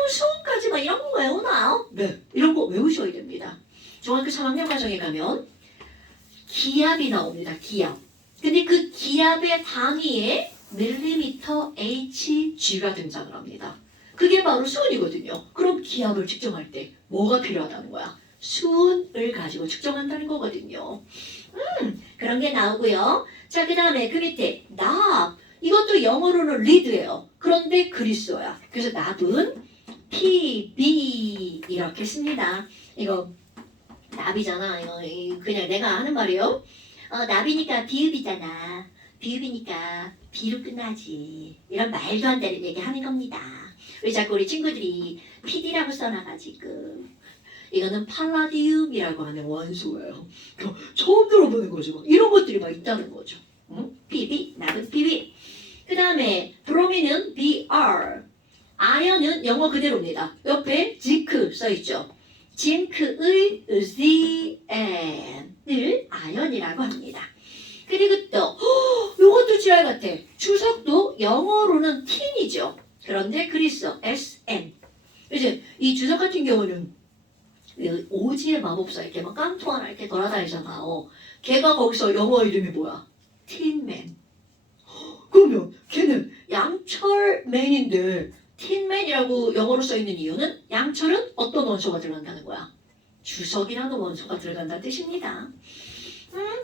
수호까지 막 이런 거 외우나요? 네, 이런 거 외우셔야 됩니다. 중학교 3학년 과정에 가면 기압이 나옵니다. 기압. 근데 그 기압의 단위에 밀리미터 HG가 등장을 합니다. 그게 바로 수은이거든요. 그럼 기압을 측정할 때 뭐가 필요하다는 거야? 수은을 가지고 측정한다는 거거든요. 그런 게 나오고요. 자, 그 다음에 그 밑에 납. 이것도 영어로는 리드예요. 그런데 그리스어야. 그래서 납은 PB 이렇게 씁니다. 이거 납이잖아. 이거 그냥 내가 하는 말이에요. 납이니까 비읍이잖아. 비읍이니까 비로 끝나지. 이런 말도 안 되는 얘기 하는 겁니다. 왜 자꾸 우리 친구들이 PD라고 써놔가지고 이거는 팔라디움이라고 하는 원소예요. 처음 들어보는 거죠. 이런 것들이 막 있다는 거죠. PB, 납은 PB. 그 다음에 브로민은 BR. 아연은 영어 그대로입니다. 옆에 징크 써있죠. 징크의 ZN을 아연이라고 합니다. 그리고 또 요것도 지랄 같아. 주석도 영어로는 틴이죠. 그런데 그리스어 SN. 이제 이 주석 같은 경우는 오지의 마법사 이렇게 막 깡통 하나 이렇게 돌아다니잖아. 걔가 거기서 영어 이름이 뭐야? 틴맨. 그러면 걔는 양철맨인데 틴맨이라고 영어로 써있는 이유는 양철은 어떤 원소가 들어간다는 거야? 주석이라는 원소가 들어간다는 뜻입니다.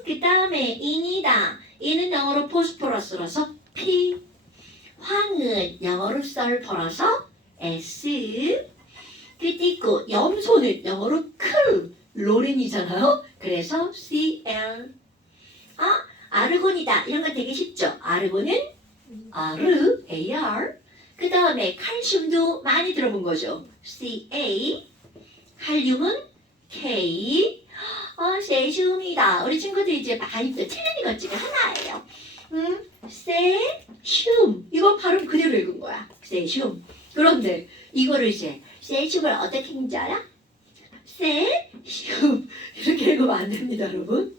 그 다음에 인이다. 인은 영어로 포스포러스라서 P. 황은 영어로 설퍼라서 S. 그리고 염소는 영어로 클로린이잖아요. 그래서 CL. 아르곤이다. 이런 건 되게 쉽죠. 아르곤은 R, AR. 그 다음에 칼슘도 많이 들어본 거죠. CA. 칼륨은 K. 세슘이다. 우리 친구들이 이제 많이 또 틀린 것 중에 하나예요. 세슘. 이거 발음 그대로 읽은 거야. 세슘. 그런데 이거를 이제 세슘을 어떻게 읽는지 알아? 세슘. 이렇게 읽으면 안 됩니다, 여러분.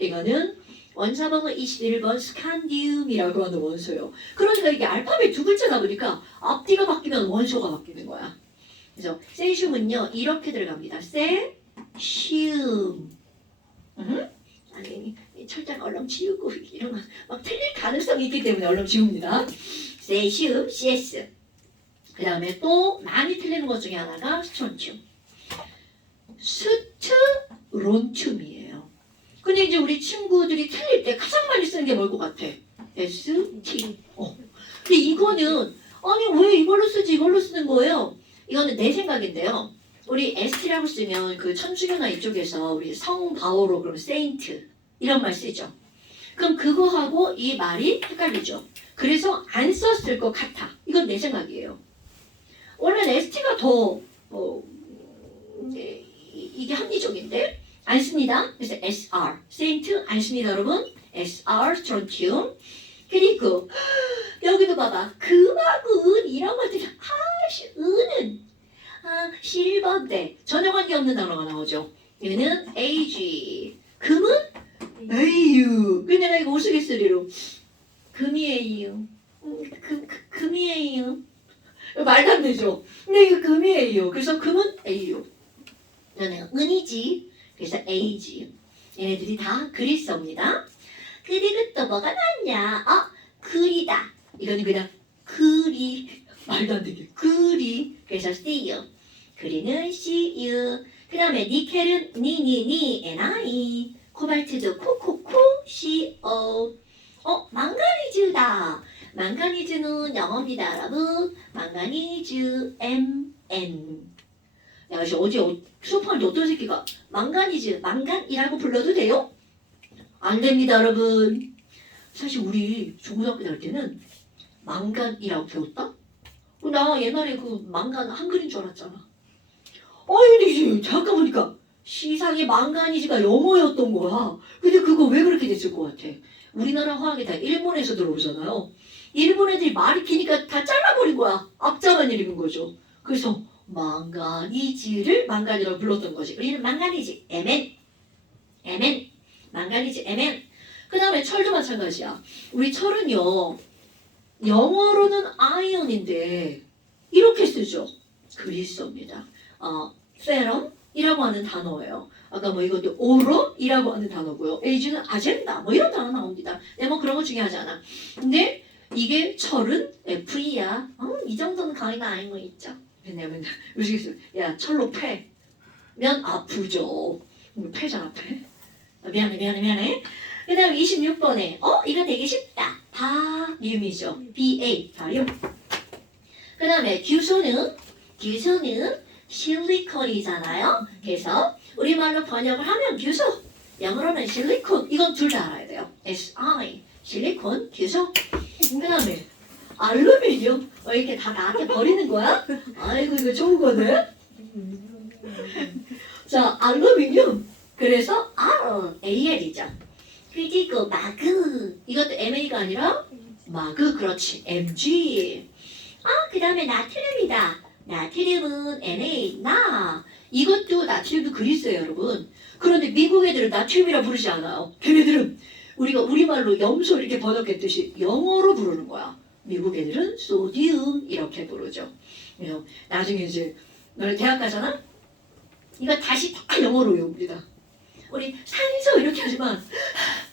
이거는 원사번호 21번 스칸디움이라고 하는 원소예요. 그러니까 이게 알파벳 두 글자다 보니까 앞뒤가 바뀌면 원소가 바뀌는 거야. 그래서 세슘은요 이렇게 들어갑니다. 세슘. 아니 철장 얼른 지우고 이러면 막 틀릴 가능성이 있기 때문에 얼른 지웁니다. 세슘, CS. 그 다음에 또 많이 틀리는 것 중에 하나가 스트론튬. 스트론튬이에요. 근데 이제 우리 친구들이 틀릴 때 가장 많이 쓰는 게 뭘 것 같아? ST. 근데 이거는 아니 왜 이걸로 쓰지 이걸로 쓰는 거예요? 이거는 내 생각인데요. 우리 ST라고 쓰면 그 천주교나 이쪽에서 우리 성 바오로 그러면 세인트 이런 말 쓰죠. 그럼 그거하고 이 말이 헷갈리죠. 그래서 안 썼을 것 같아. 이건 내 생각이에요. 원래는 ST가 더 이게 합리적인데 안 씁니다. 그래서 SR 세인트 안 씁니다 여러분. SR 스트론튬. 그리고 여기도 봐봐. 금하고 은 이런 것들이 은은 실버인데 전혀 관계없는 단어가 나오죠. 얘는 AG. 금은 AU. 근데 내가 이거 우스갯소리로 금이에요. 금이에요. 말도 안 되죠. 근데 이거 금이에요. 그래서 금은 AU. 너는 은이지. 그래서 AG. 얘네들이 다 그리스어입니다. 그리고 또 뭐가 나왔냐? 글이다. 이거는 그냥 글이. 말도 안 되게. 글이. 그래서 CU. 글이는 CU. 그 다음에 니켈은 니니니 NI. 코발트도 코코코 CO. 망가니즈다. 망가니즈는 영어입니다 여러분. 망가니즈 MN. 야, 어제 수업할 때 어떤 새끼가 망가니즈, 망간이라고 불러도 돼요? 안 됩니다 여러분. 사실 우리 중고등학교 다닐 때는 망간이라고 배웠다? 나 옛날에 그 망간 한글인 줄 알았잖아. 근데 이제 잠깐 보니까 시상의 망가니즈가 영어였던 거야. 근데 그거 왜 그렇게 됐을 것 같아? 우리나라 화학이 다 일본에서 들어오잖아요. 일본 애들이 말이 기니까 다 잘라버린 거야. 앞자만 읽은 거죠. 그래서 망가니즈를 망간이라고 불렀던 거지. 우리는 망가니즈 MN. 망가니즈 MN. 그 다음에 철도 마찬가지야. 우리 철은요 영어로는 아이언인데 이렇게 쓰죠. 그리스어입니다. 페럼이라고 하는 단어예요. 아까 뭐 이것도 오로이라고 하는 단어고요. 에이즈는 아젠다 뭐 이런 단어 나옵니다. 근데 뭐 그런 거 중요하지 않아. 근데 이게 철은 FE야. 이 정도는 강의가 아닌 거 있죠. 왜냐면 요즘에 야 철로 패면 아프죠. 패잖아 패. 미안해. 그 다음 26번에 이거 되게 쉽다. 바륨이죠. BA 바륨. 그 다음에 규소는 실리콘이잖아요. 그래서 우리말로 번역을 하면 규소, 영어로는 실리콘. 이건 둘 다 알아야 돼요. SI 실리콘, 규소. 그 다음에 알루미늄. 이렇게 다 나한테 버리는 거야? 아이고 이거 좋은 거네. 자 알루미늄. 그래서 AL이죠. 그리고 마그. 이것도 MA가 아니라 마그. 그렇지. MG. 그 다음에 나트륨이다. 나트륨은 Na. 나. 이것도 나트륨도 그리스예요 여러분. 그런데 미국 애들은 나트륨이라 부르지 않아요. 걔네들은 우리가 우리말로 염소 이렇게 번역했듯이 영어로 부르는 거야. 미국 애들은 소디움 이렇게 부르죠. 나중에 이제 너네 대학 가잖아? 이거 다시 다 영어로 외웁니다. 우리 산소 이렇게 하지만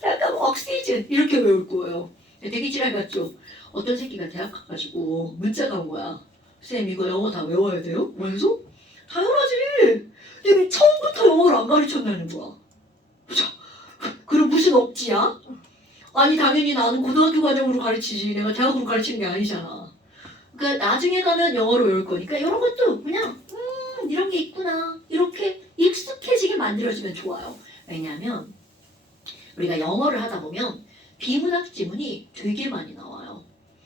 약간 옥시즌 이렇게 외울 거예요. 되게 지랄 같죠? 어떤 새끼가 대학 가가지고 문자가 온 거야. 쌤 이거 영어 다 외워야 돼요? 그래서 당연하지. 근데 처음부터 영어를 안 가르쳤다는 거야. 그럼 무슨 억지야? 아니 당연히 나는 고등학교 과정으로 가르치지 내가 대학으로 가르치는 게 아니잖아. 그러니까 나중에 가면 영어로 외울 거니까 이런 것도 그냥 이런 게 있구나 이렇게 익숙해지게 만들어주면 좋아요. 왜냐하면 우리가 영어를 하다 보면 비문학 지문이 되게 많이 나와요.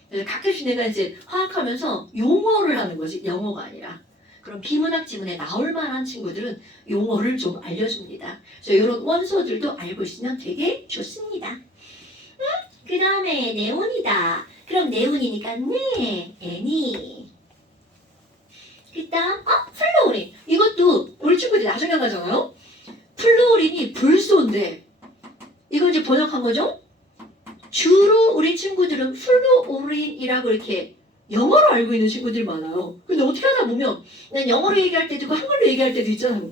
그래서 가끔씩 내가 이제 화학하면서 용어를 하는 거지 영어가 아니라. 그럼 비문학 지문에 나올 만한 친구들은 용어를 좀 알려줍니다. 그래서 이런 원소들도 알고 있으면 되게 좋습니다. 그 다음에 네온이다. 그럼 네온이니까 네, N이. 그 다음 플루오린. 이것도 우리 친구들이 나중에 가잖아요. 플루오린이 불소인데 이걸 이제 번역한 거죠. 주로 우리 친구들은 플루오린이라고 이렇게 영어로 알고 있는 친구들이 많아요. 근데 어떻게 하다 보면 난 영어로 얘기할 때도 있고 한글로 얘기할 때도 있잖아요.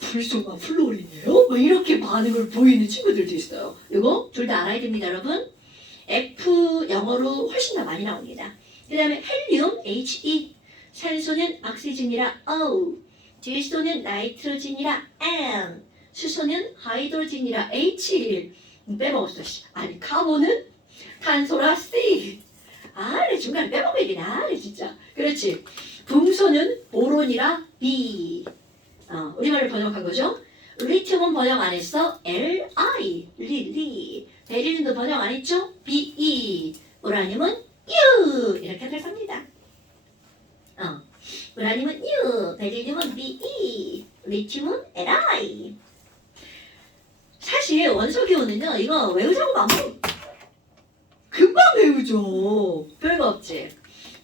불소가 플루오린이에요? 뭐 이렇게 반응을 보이는 친구들도 있어요. 이거 둘 다 알아야 됩니다, 여러분. F 영어로 훨씬 더 많이 나옵니다. 그 다음에 헬륨 He, 산소는 오xygen이라 O, 질소는 나이트로진이라 N, 수소는 하이드로진이라 H1. 빼먹었어. 아니 카본은 탄소라 C. 내 중간에 빼먹어야 되나? 진짜. 그렇지. 분소는 보론이라 B. 우리말로 번역한 거죠. 리튬은 번역 안 했어. Li. 릴리. 베릴륨도 번역 안 했죠. Be. 우라늄은 U. 이렇게 될 겁니다. 우라늄은 U. 베릴륨은 Be. 리튬은 Li. 사실 원소 기호는요, 이거 외우자고 하면 금방 외우죠. 별거 없지.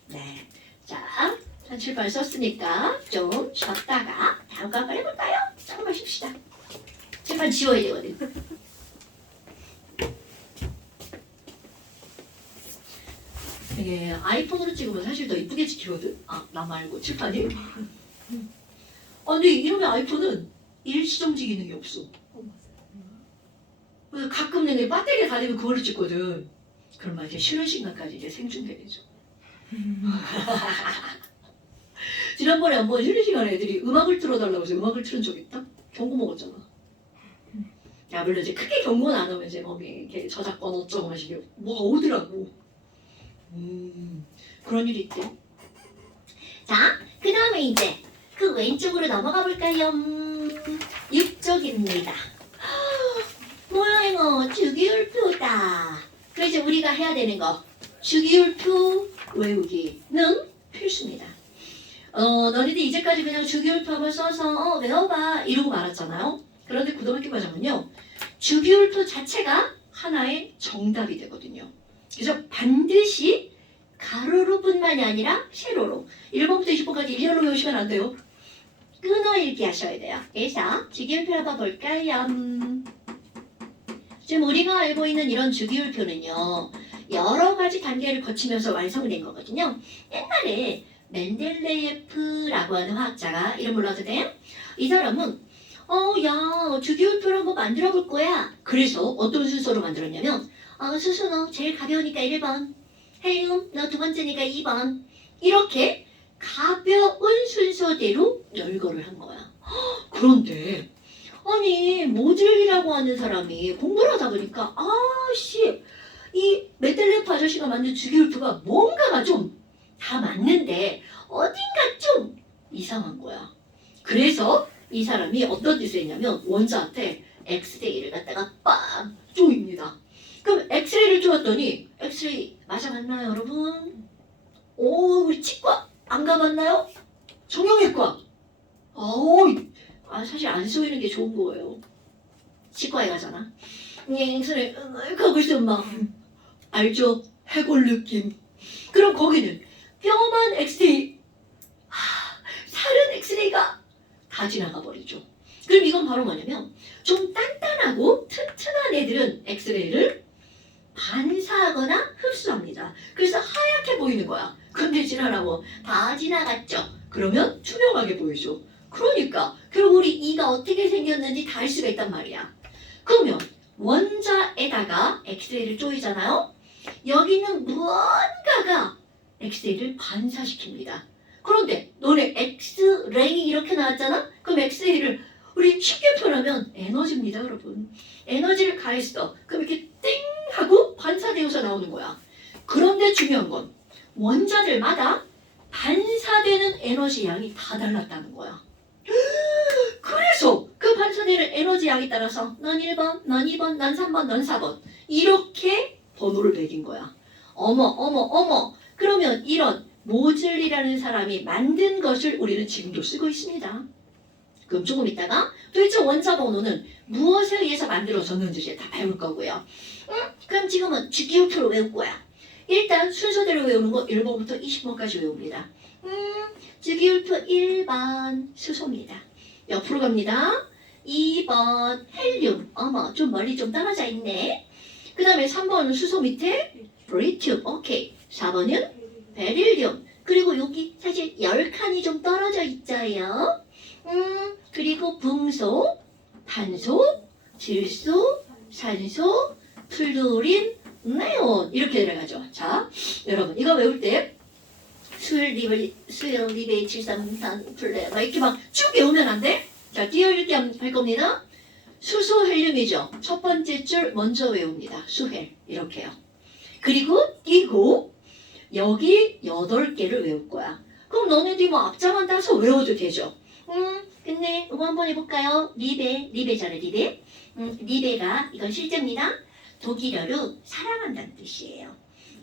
네. 자, 한 칠판 썼으니까 좀 쉬었다가 다음 거 한번 해볼까요? 조금만 쉽시다. 칠판 지워야 되거든. 이게 아이폰으로 찍으면 사실 더 이쁘게 찍히거든. 나 말고 칠판이. 근데 이러면 아이폰은 일시정지 기능이 없어. 그래서 가끔 내가 배터리가 다 되면 그걸로 찍거든. 그러면 이제 쉬는 시간까지 이제 생중계되죠. 지난번에 한번 쉬는 시간에 애들이 음악을 틀어달라고 해서 음악을 틀은 적 있다? 경고 먹었잖아. 야, 물론 이제 크게 경고는 안 하면 이제 뭐 이렇게 저작권 어쩌고 하시게 뭐가 오더라고. 그런 일이 있대. 자, 그 다음에 이제 그 왼쪽으로 넘어가 볼까요? 6쪽입니다. 모양어 주기율표다. 그래서 우리가 해야 되는 거 주기율표 외우기는 필수입니다. 너희들 이제까지 그냥 주기율표 한번 써서 외워봐 이러고 말았잖아요. 그런데 고등학교 과정은요, 주기율표 자체가 하나의 정답이 되거든요. 그래서 반드시 가로로뿐만이 아니라 세로로 1번부터 20번까지 일렬로 외우시면 안 돼요. 끊어 읽기 하셔야 돼요. 그래서 주기율표 한번 볼까요? 지금 우리가 알고 있는 이런 주기율표는요, 여러 가지 단계를 거치면서 완성된 거거든요. 옛날에 멘델레예프라고 하는 화학자가 이름 불러도 돼요? 이 사람은 야, 주기율표를 한번 만들어 볼 거야. 그래서 어떤 순서로 만들었냐면 수소 너 제일 가벼우니까 1번, 헬륨 너 두 번째니까 2번, 이렇게 가벼운 순서대로 열거를 한 거야. 그런데 아니 모즐이라고 하는 사람이 공부를 하다 보니까 이 멘델레예프 아저씨가 만든 주기율표가 뭔가가 좀 다 맞는데 어딘가 좀 이상한 거야. 그래서 이 사람이 어떤 짓을 했냐면 원자한테 엑스레이를 갖다가 빵 쪼입니다. 그럼 엑스레이를 쪼았더니 엑스레이 맞아 맞나요 여러분? 우리 치과 안 가봤나요? 정형외과. 사실 안 쏘이는 게 좋은 거예요. 치과에 가잖아. 엑스레이 가고 있으면 막 알죠? 해골 느낌. 그럼 거기는 뼈만 엑스레이, 살은 엑스레이가 다 지나가 버리죠. 그럼 이건 바로 뭐냐면 좀 단단하고 튼튼한 애들은 엑스레이를 반사하거나 흡수합니다. 그래서 하얗게 보이는 거야. 근데 지나라고 다 지나갔죠. 그러면 투명하게 보이죠. 그러니까 결국 우리 이가 어떻게 생겼는지 다 알 수가 있단 말이야. 그러면 원자에다가 엑스레이를 쪼이잖아요. 여기는 무언가가 엑스레이를 반사시킵니다. 그런데 너네 엑스레이 이렇게 나왔잖아? 그럼 엑스레이를 우리 쉽게 표현하면 에너지입니다, 여러분. 에너지를 가했어. 그럼 이렇게 띵 하고 반사되어서 나오는 거야. 그런데 중요한 건 원자들마다 반사되는 에너지 양이 다 달랐다는 거야. 그래서 그 반사되는 에너지 양에 따라서 넌 1번, 넌 2번, 넌 3번, 넌 4번 이렇게 번호를 매긴 거야. 어머. 그러면 이런 모즐이라는 사람이 만든 것을 우리는 지금도 쓰고 있습니다. 그럼 조금 있다가 도대체 원자 번호는 무엇에 의해서 만들어졌는지 다 배울 거고요. 그럼 지금은 주기율표로 외울 거야. 일단 순서대로 외우는 거 1번부터 20번까지 외웁니다. 주기율표 1번 수소입니다. 옆으로 갑니다. 2번 헬륨. 어머, 좀 멀리 좀 떨어져 있네. 그 다음에 3번은 수소 밑에 리튬. 오케이. 4번은 베릴륨. 그리고 여기 사실 10칸이 좀 떨어져 있어요. 그리고 붕소, 탄소, 질소, 산소, 플루린, 네온 이렇게 들어가죠. 자, 여러분 이거 외울 때 수일, 리베, 질산탄, 플레 막 이렇게 막 쭉 외우면 안 돼? 자, 띄어읽기 할 겁니다. 수소, 헬륨이죠. 첫 번째 줄 먼저 외웁니다. 수헬 이렇게요. 그리고 띄고 여기 8개를 외울 거야. 그럼 너네들이 뭐 앞자만 따서 외워도 되죠. 근데 이거 한번 해볼까요? 리베잖아요, 리베. 리베가 이건 실제입니다. 독일어로 사랑한다는 뜻이에요.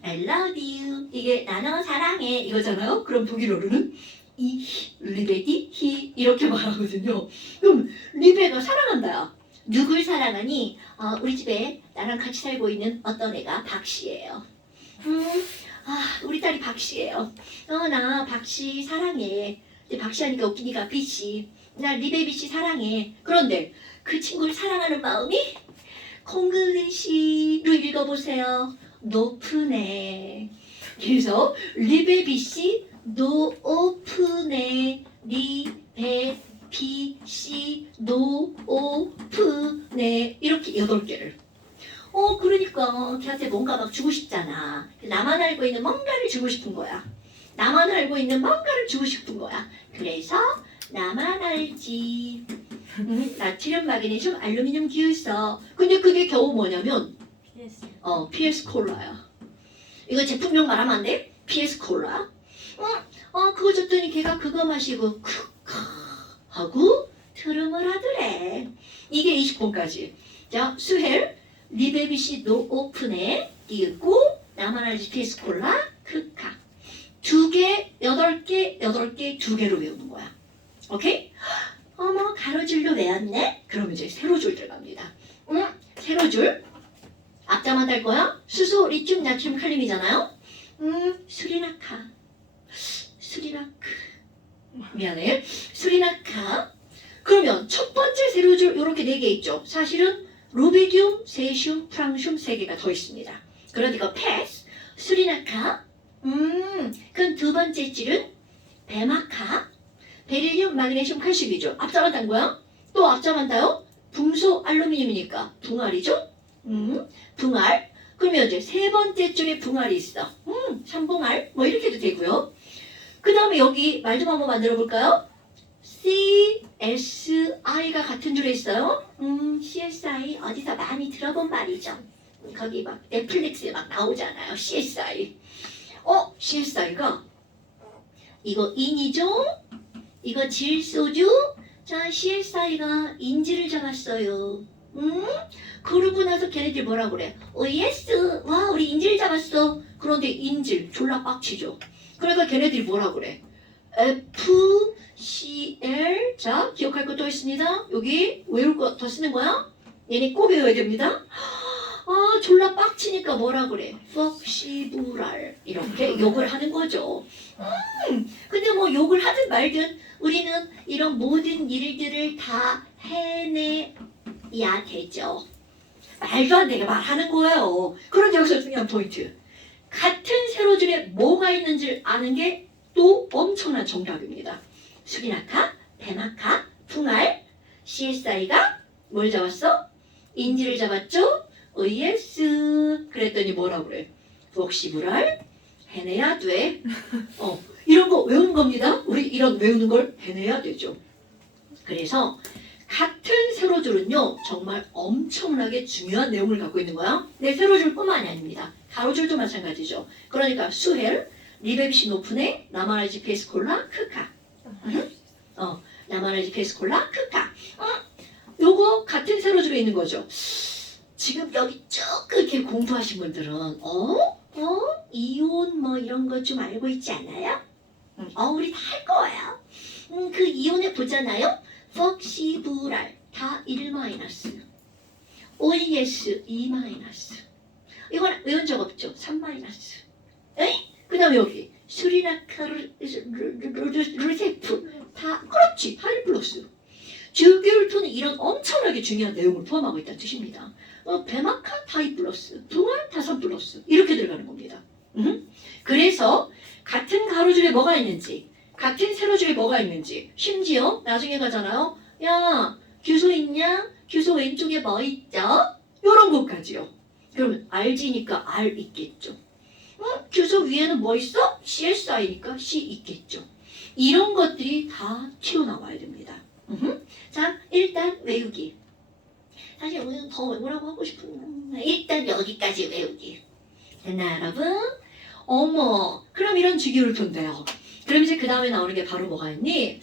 I love you. 이게 나너 사랑해 이거잖아요. 그럼 독일어로는 이 리베디 히 이렇게 말하거든요. 그럼 리베가 사랑한다야. 누굴 사랑하니? 우리 집에 나랑 같이 살고 있는 어떤 애가 박씨예요. 우리 딸이 박씨예요. 나 박씨 사랑해. 근데 박씨 하니까 웃기니까 비씨. 나 리베 비씨 사랑해. 그런데 그 친구를 사랑하는 마음이 콩글리시로 읽어보세요. 높으네. 그래서 리베 비씨 노오프네. 리베 비씨 노오프네. 이렇게 8개를. 그러니까 걔한테 뭔가 막 주고 싶잖아. 나만 알고 있는 뭔가를 주고 싶은 거야. 나만 알고 있는 뭔가를 주고 싶은 거야. 그래서 나만 알지. 나트륨, 마그네슘, 알루미늄, 기울서. 근데 그게 겨우 뭐냐면 PS 콜라야. 이거 제품명 말하면 안 돼? PS 콜라. 그거 줬더니 걔가 그거 마시고 크크 하고 트름을 하더래. 이게 20번까지. 자, 수헬, 리베비시 노오픈에 띄고 나만 알지 PS 콜라, 크카. 2개, 8개, 8개, 2개로 외우는 거야. 오케이? 어머, 가로줄로 외웠네? 그럼 이제 세로줄 들어갑니다. 세로줄. 앞자만 딸 거야? 수소, 리튬, 나트륨, 칼륨이잖아요? 수리나카. 미안해. 수리나카. 그러면 첫 번째 세로줄 이렇게 4개 있죠. 사실은 루비듐, 세슘, 프랑슘 3개가 더 있습니다. 그러니까 패스, 수리나카. 그럼 두 번째 줄은 베마카, 베릴륨, 마그네슘, 칼슘이죠. 앞자만 딴 거야? 또 앞자만 따요? 붕소, 알루미늄이니까 붕알이죠? 붕알. 그러면 이제 세 번째 줄에 붕알이 있어. 삼붕알. 뭐 이렇게 해도 되고요. 그 다음에 여기 말 좀 한번 만들어 볼까요? CSI가 같은 줄에 있어요. CSI 어디서 많이 들어본 말이죠. 거기 막 넷플릭스에 막 나오잖아요. CSI. CSI가 이거 인이죠? 이거 질소죠? 자, CSI가 인지를 잡았어요. 그러고 나서 걔네들 뭐라 그래? 예스. 와, 우리 인지를 잡았어. 그런데 인질 졸라 빡치죠. 그러니까 걔네들이 뭐라 그래? FCL. 자, 기억할 거 또 있습니다. 여기 외울 거 더 쓰는 거야? 얘네 꼭 외워야 됩니다. 졸라 빡치니까 뭐라 그래? 폭시부랄. 이렇게 욕을 하는 거죠. 근데 뭐 욕을 하든 말든 우리는 이런 모든 일들을 다 해내야 되죠. 말도 안 되게 말하는 거예요. 그런데 여기서 중요한 포인트. 같은 세로줄에 뭐가 있는지를 아는 게 또 엄청난 정답입니다. 수리나카, 베마카, 붕알, CSI가 뭘 잡았어? 인지를 잡았죠? 예스. 그랬더니 뭐라 그래? 폭시부랄 해내야 돼. 이런 거 외운 겁니다. 우리 이런 외우는 걸 해내야 되죠. 그래서 같은 세로줄은요 정말 엄청나게 중요한 내용을 갖고 있는 거야. 네, 세로줄뿐만이 아닙니다. 가로줄도 마찬가지죠. 그러니까 수헬, 리베비시 노프네, 나만의 GPS 콜라, 크카. 나만의 GPS 콜라, 크카. 요거 같은 세로줄에 있는 거죠. 지금 여기 쭉 이렇게 공부하신 분들은 이온 뭐 이런 거 좀 알고 있지 않아요? 우리 다 할 거예요. 그 이온에 보잖아요. 폭시부랄 다 1 마이너스, OES 2 마이너스. 이건 외운 적 없죠? 3 마이너스. 그 다음에 여기 수리나카, 루세프 다 그렇지. 8 플러스. 주기율표는 이런 엄청나게 중요한 내용을 포함하고 있다는 뜻입니다. 배막한 다이 플러스, 붕한 다섯 플러스 이렇게 들어가는 겁니다. 그래서 같은 가로줄에 뭐가 있는지, 같은 세로줄에 뭐가 있는지, 심지어 나중에 가잖아요. 야, 규소 있냐? 규소 왼쪽에 뭐 있죠? 요런 것까지요. 그러면 RG니까 R 있겠죠. 규소 위에는 뭐 있어? CSI니까 C 있겠죠. 이런 것들이 다 튀어나와야 됩니다. 자, 일단 외우기. 사실 오늘 더 외우라고 하고 싶은데 일단 여기까지 외우기. 됐나 여러분? 어머, 그럼 이런 주기율표인데요. 그럼 이제 그 다음에 나오는 게 바로 뭐가 있니?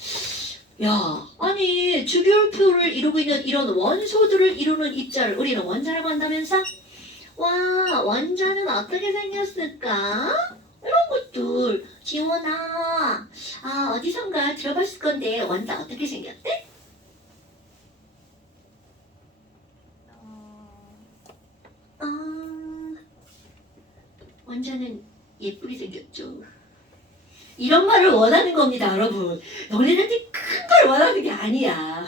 야, 아니 주기율표를 이루고 있는 이런 원소들을 이루는 입자를 우리는 원자라고 한다면서? 와, 원자는 어떻게 생겼을까? 이런 것들 지원아, 어디선가 들어봤을 건데 원자 어떻게 생겼대? 원자는 예쁘게 생겼죠. 이런 말을 원하는 겁니다, 여러분. 너네들한테 큰 걸 원하는 게 아니야.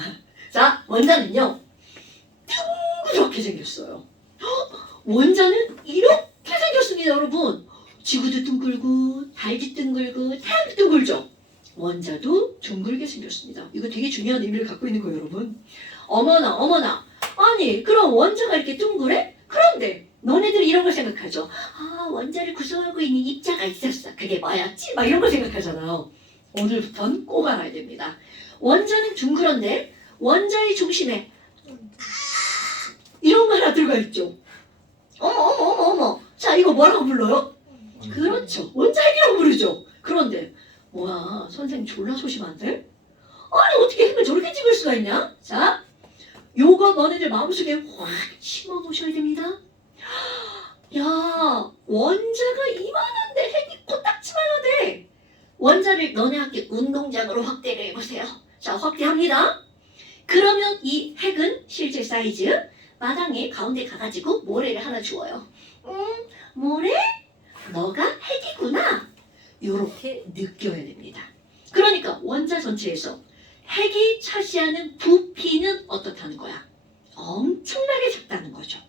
자, 원자는요, 둥그렇게 생겼어요. 원자는 이렇게 생겼습니다, 여러분. 지구도 둥글고, 달도 둥글고, 태양도 둥글죠. 원자도 둥글게 생겼습니다. 이거 되게 중요한 의미를 갖고 있는 거예요, 여러분. 어머나, 어머나. 아니, 그럼 원자가 이렇게 둥그래? 그런데 너네들이 이런 걸 생각하죠. 원자를 구성하고 있는 입자가 있었어. 그게 뭐였지? 막 이런 걸 생각하잖아요. 오늘부터는 꼭 알아야 됩니다. 원자는 둥그런데 원자의 중심에 이런 거 하나 들어가 있죠. 어머. 자, 이거 뭐라고 불러요? 그렇죠. 원자핵이라고 부르죠. 그런데 뭐야, 선생님 졸라 소심한데? 아니, 어떻게 핵을 저렇게 찍을 수가 있냐? 자, 요거 너네들 마음속에 확 심어 놓으셔야 됩니다. 야, 원자가 이만한데 핵이 코딱지만한 돼. 원자를 너네 학교 운동장으로 확대를 해보세요. 자, 확대합니다. 그러면 이 핵은 실제 사이즈 마당에 가운데 가가지고 모래를 하나 주어요. 모래? 너가 핵이구나. 요렇게 느껴야 됩니다. 그러니까 원자 전체에서 핵이 차지하는 부피는 어떻다는 거야? 엄청나게 작다는 거죠.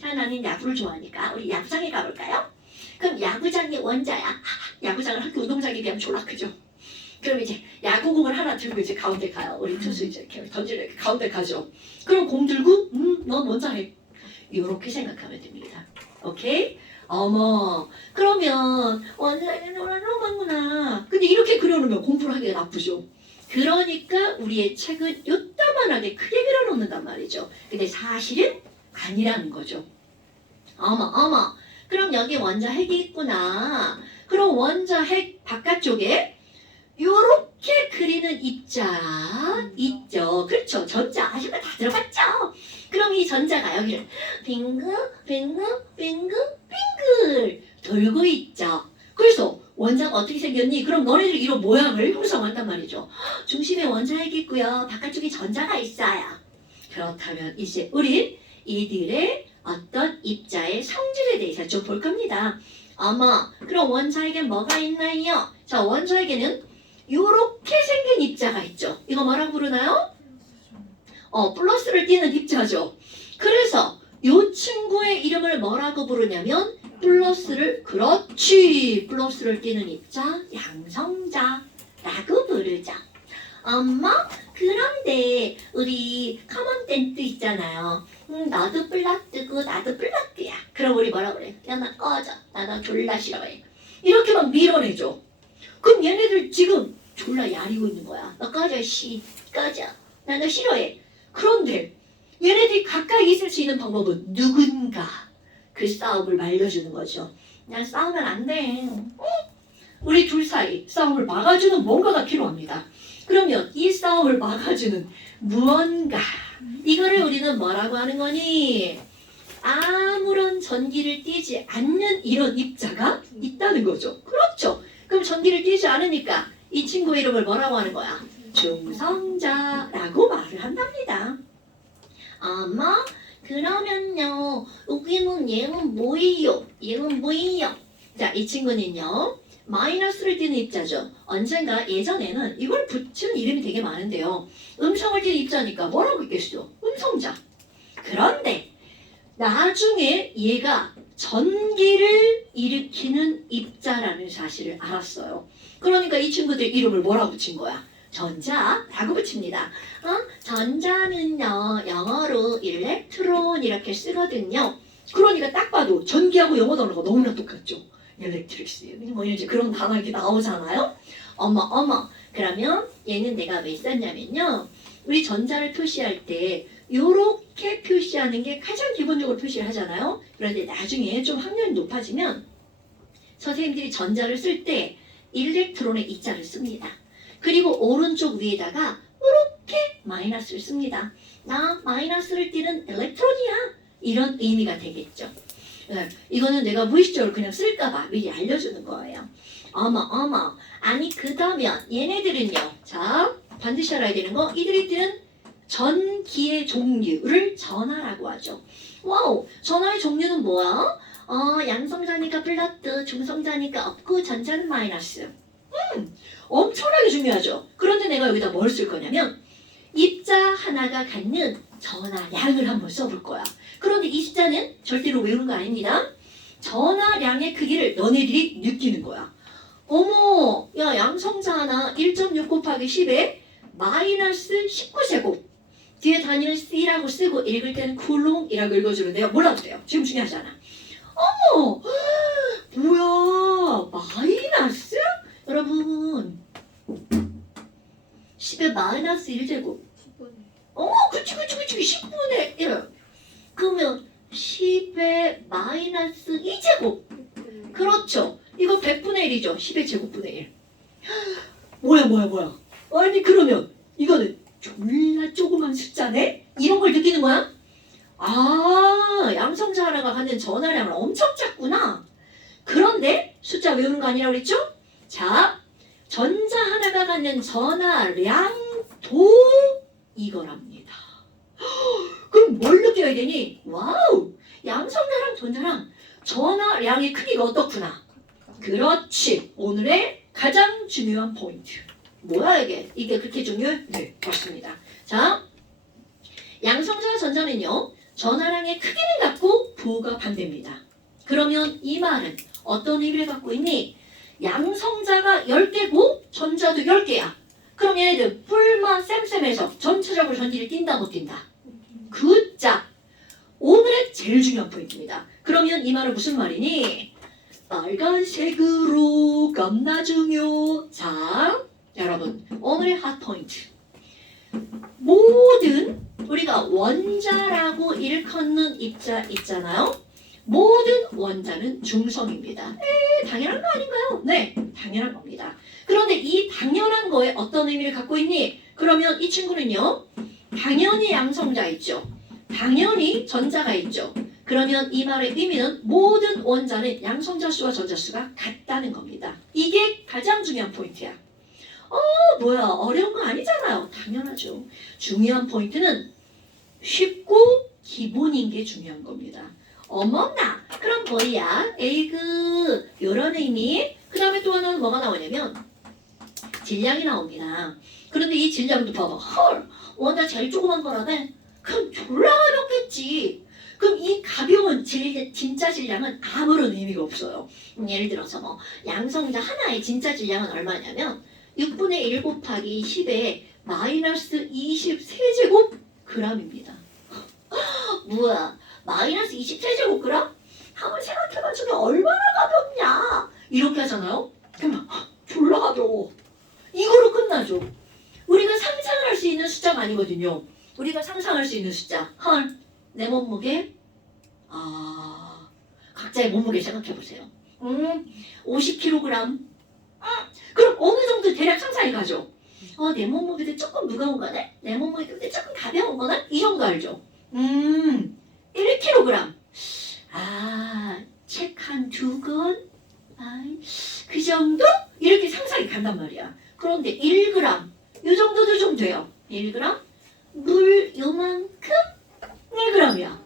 자, 나는 야구를 좋아하니까 우리 야구장에 가볼까요? 그럼 야구장이 원자야. 야구장은 학교 운동장에 비하면 졸라 크죠. 그럼 이제 야구공을 하나 들고 이제 가운데 가요. 우리 투수 이제 이렇게 던지려 가운데 가죠. 그럼 공 들고 넌 원자해. 이렇게 생각하면 됩니다. 오케이? 어머, 그러면 원자는 로망구나. 근데 이렇게 그려놓으면 공부를 하기가 나쁘죠. 그러니까 우리의 책은 요따만하게 크게 그려놓는단 말이죠. 근데 사실은 아니라는 거죠. 어머. 그럼 여기 원자 핵이 있구나. 그럼 원자 핵 바깥쪽에 요렇게 그리는 입자 있죠. 그렇죠. 전자 아시가 다 들어갔죠. 그럼 이 전자가 여기를 빙글 돌고 있죠. 그래서 원자가 어떻게 생겼니? 그럼 너네들 이런 모양을 형성한단 말이죠. 중심에 원자 핵이 있고요. 바깥쪽에 전자가 있어요. 그렇다면 이제 우리 이들의 어떤 입자의 성질에 대해서 좀 볼 겁니다. 어머, 그럼 원자에겐 뭐가 있나요? 자, 원자에게는 이렇게 생긴 입자가 있죠. 이거 뭐라고 부르나요? 플러스를 띄는 입자죠. 그래서 이 친구의 이름을 뭐라고 부르냐면 플러스를 띄는 입자, 양성자라고 부르죠. 엄마, 그런데 우리 커먼댄트 있잖아요. 너도 플러스고 나도 플러스야. 그럼 우리 뭐라 그래? 야, 나 꺼져. 나 졸라 싫어해. 이렇게 막 밀어내죠. 그럼 얘네들 지금 졸라 야리고 있는 거야. 너 꺼져, 꺼져. 나 너 싫어해. 그런데 얘네들이 가까이 있을 수 있는 방법은 누군가 그 싸움을 말려주는 거죠. 야, 싸우면 안 돼. 우리 둘 사이 싸움을 막아주는 뭔가가 필요합니다. 그러면 이 싸움을 막아주는 무언가, 이거를 우리는 뭐라고 하는 거니? 아무런 전기를 띠지 않는 이런 입자가 있다는 거죠. 그렇죠. 그럼 전기를 띠지 않으니까 이 친구의 이름을 뭐라고 하는 거야? 중성자라고 말을 한답니다. 아마 그러면요, 여기는 얘는 뭐예요? 자, 이 친구는요, 마이너스를 띠는 입자죠. 언젠가 예전에는 이걸 붙이는 이름이 되게 많은데요. 음성을 띠는 입자니까 뭐라고 있겠어요? 음성자. 그런데 나중에 얘가 전기를 일으키는 입자라는 사실을 알았어요. 그러니까 이 친구들 이름을 뭐라고 붙인 거야? 전자라고 붙입니다. 전자는요, 영어로 일렉트론 이렇게 쓰거든요. 그러니까 딱 봐도 전기하고 영어 단어가 너무나 똑같죠. 일렉트릭스 뭐 이제 그런 단어 이렇게 나오잖아요. 어머. 그러면 얘는 내가 왜 썼냐면요. 우리 전자를 표시할 때 요렇게 표시하는 게 가장 기본적으로 표시를 하잖아요. 그런데 나중에 좀 학년이 높아지면 선생님들이 전자를 쓸 때 일렉트론의 이자를 씁니다. 그리고 오른쪽 위에다가 이렇게 마이너스를 씁니다. 나 마이너스를 띠는 일렉트론이야. 이런 의미가 되겠죠. 네, 이거는 내가 무의식적으로 그냥 쓸까봐 미리 알려주는 거예요. 어머. 아니 그러면 얘네들은요. 자, 반드시 알아야 되는 거. 이들이 띠는 전기의 종류를 전하라고 하죠. 와우, 전하의 종류는 뭐야? 양성자니까 플러스, 중성자니까 없고 전자는 마이너스. 엄청나게 중요하죠. 그런데 내가 여기다 뭘 쓸 거냐면 입자 하나가 갖는 전하량을 한번 써볼 거야. 그런데 이 숫자는 절대로 외우는 거 아닙니다. 전하량의 크기를 너네들이 느끼는 거야. 어머, 야 양성자 하나 1.6 곱하기 10에 마이너스 19제곱. 뒤에 단위를 C라고 쓰고 읽을 때는 쿨롱이라고 읽어주는데요. 몰라도 돼요. 지금 중요하잖아. 어머, 뭐야, 마이너스? 여러분 10에 마이너스 1제곱. 그치 10분의 1. 그러면 10에 마이너스 2제곱. 그렇죠. 이거 100분의 1이죠. 10의 제곱분의 1. 뭐야. 아니 그러면 이거는 졸라 조그만 숫자네? 이런 걸 느끼는 거야? 양성자 하나가 갖는 전하량은 엄청 작구나. 그런데 숫자 외우는 거 아니라고 그랬죠? 자, 전자 하나가 갖는 전하량도 이거랍니다. 그럼 뭘 느껴야 되니? 와우! 양성자랑 전자랑 전하량의 크기가 어떻구나. 그렇지. 오늘의 가장 중요한 포인트. 뭐야 이게? 이게 그렇게 중요해? 네, 맞습니다. 자, 양성자와 전자는요. 전하량의 크기는 같고 부호가 반대입니다. 그러면 이 말은 어떤 의미를 갖고 있니? 양성자가 10개고 전자도 10개야. 그럼 얘네들 뿔만 쌤쌤해서 전체적으로 전기를 띈다 못 띈다? 굿자. 오늘의 제일 중요한 포인트입니다. 그러면 이 말은 무슨 말이니? 빨간색으로 겁나 중요. 자, 여러분 오늘의 핫 포인트. 모든 우리가 원자라고 일컫는 입자 있잖아요. 모든 원자는 중성입니다. 당연한 거 아닌가요? 네, 당연한 겁니다. 그런데 이 당연한 거에 어떤 의미를 갖고 있니? 그러면 이 친구는요. 당연히 양성자 있죠. 당연히 전자가 있죠. 그러면 이 말의 의미는 모든 원자는 양성자 수와 전자 수가 같다는 겁니다. 이게 가장 중요한 포인트야. 뭐야 어려운 거 아니잖아요. 당연하죠. 중요한 포인트는 쉽고 기본인 게 중요한 겁니다. 어머나 그럼 뭐야? 에이그 요런 의미. 그 다음에 또 하나는 뭐가 나오냐면 질량이 나옵니다. 그런데 이 질량도 봐봐. 헐 원자 제일 조그만 거라네. 그럼 졸라 가볍겠지. 그럼 이 가벼운 진짜 질량은 아무런 의미가 없어요. 예를 들어서 뭐 양성자 하나의 진짜 질량은 얼마냐면 6분의 1 곱하기 10에 마이너스 23제곱 g입니다. 뭐야? 마이너스 23제곱 g? 한번 생각해봐 주면 얼마나 가볍냐? 이렇게 하잖아요? 그러면 졸라 가벼워. 이거로 끝나죠. 우리가 상상을 할 수 있는 숫자가 아니거든요. 우리가 상상할 수 있는 숫자. 헐, 내 몸무게? 각자의 몸무게 생각해보세요. 50kg. 그럼 어느 정도 대략 상상이 가죠. 내 몸무게도 조금 무거운 거네? 내 몸무게도 조금 가벼운 거네? 이 정도 알죠? 1kg. 책 한 2권? 그 정도? 이렇게 상상이 간단 말이야. 그런데 1g. 이 정도도 좀 돼요. 1g? 물 요만큼? 1g이야.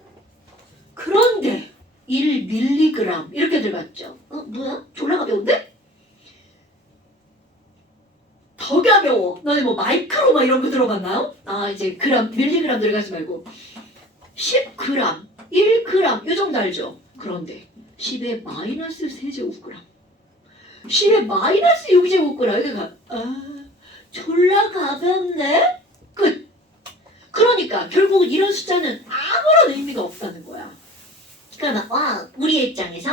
그런데 1mg 이렇게 들어갔죠. 뭐야? 졸라 가벼운데? 더 가벼워. 너네 뭐 마이크로 막 이런 거 들어봤나요? 아 이제 그램, 밀리그램 들어가지 말고 10g, 1g 요 정도 알죠? 그런데 10의 마이너스 세제곱그램, 10의 마이너스 6제곱그램 이거 졸라 가볍네? 끝. 그러니까 결국은 이런 숫자는 아무런 의미가 없다는 거야. 그러니까 와 우리의 입장에서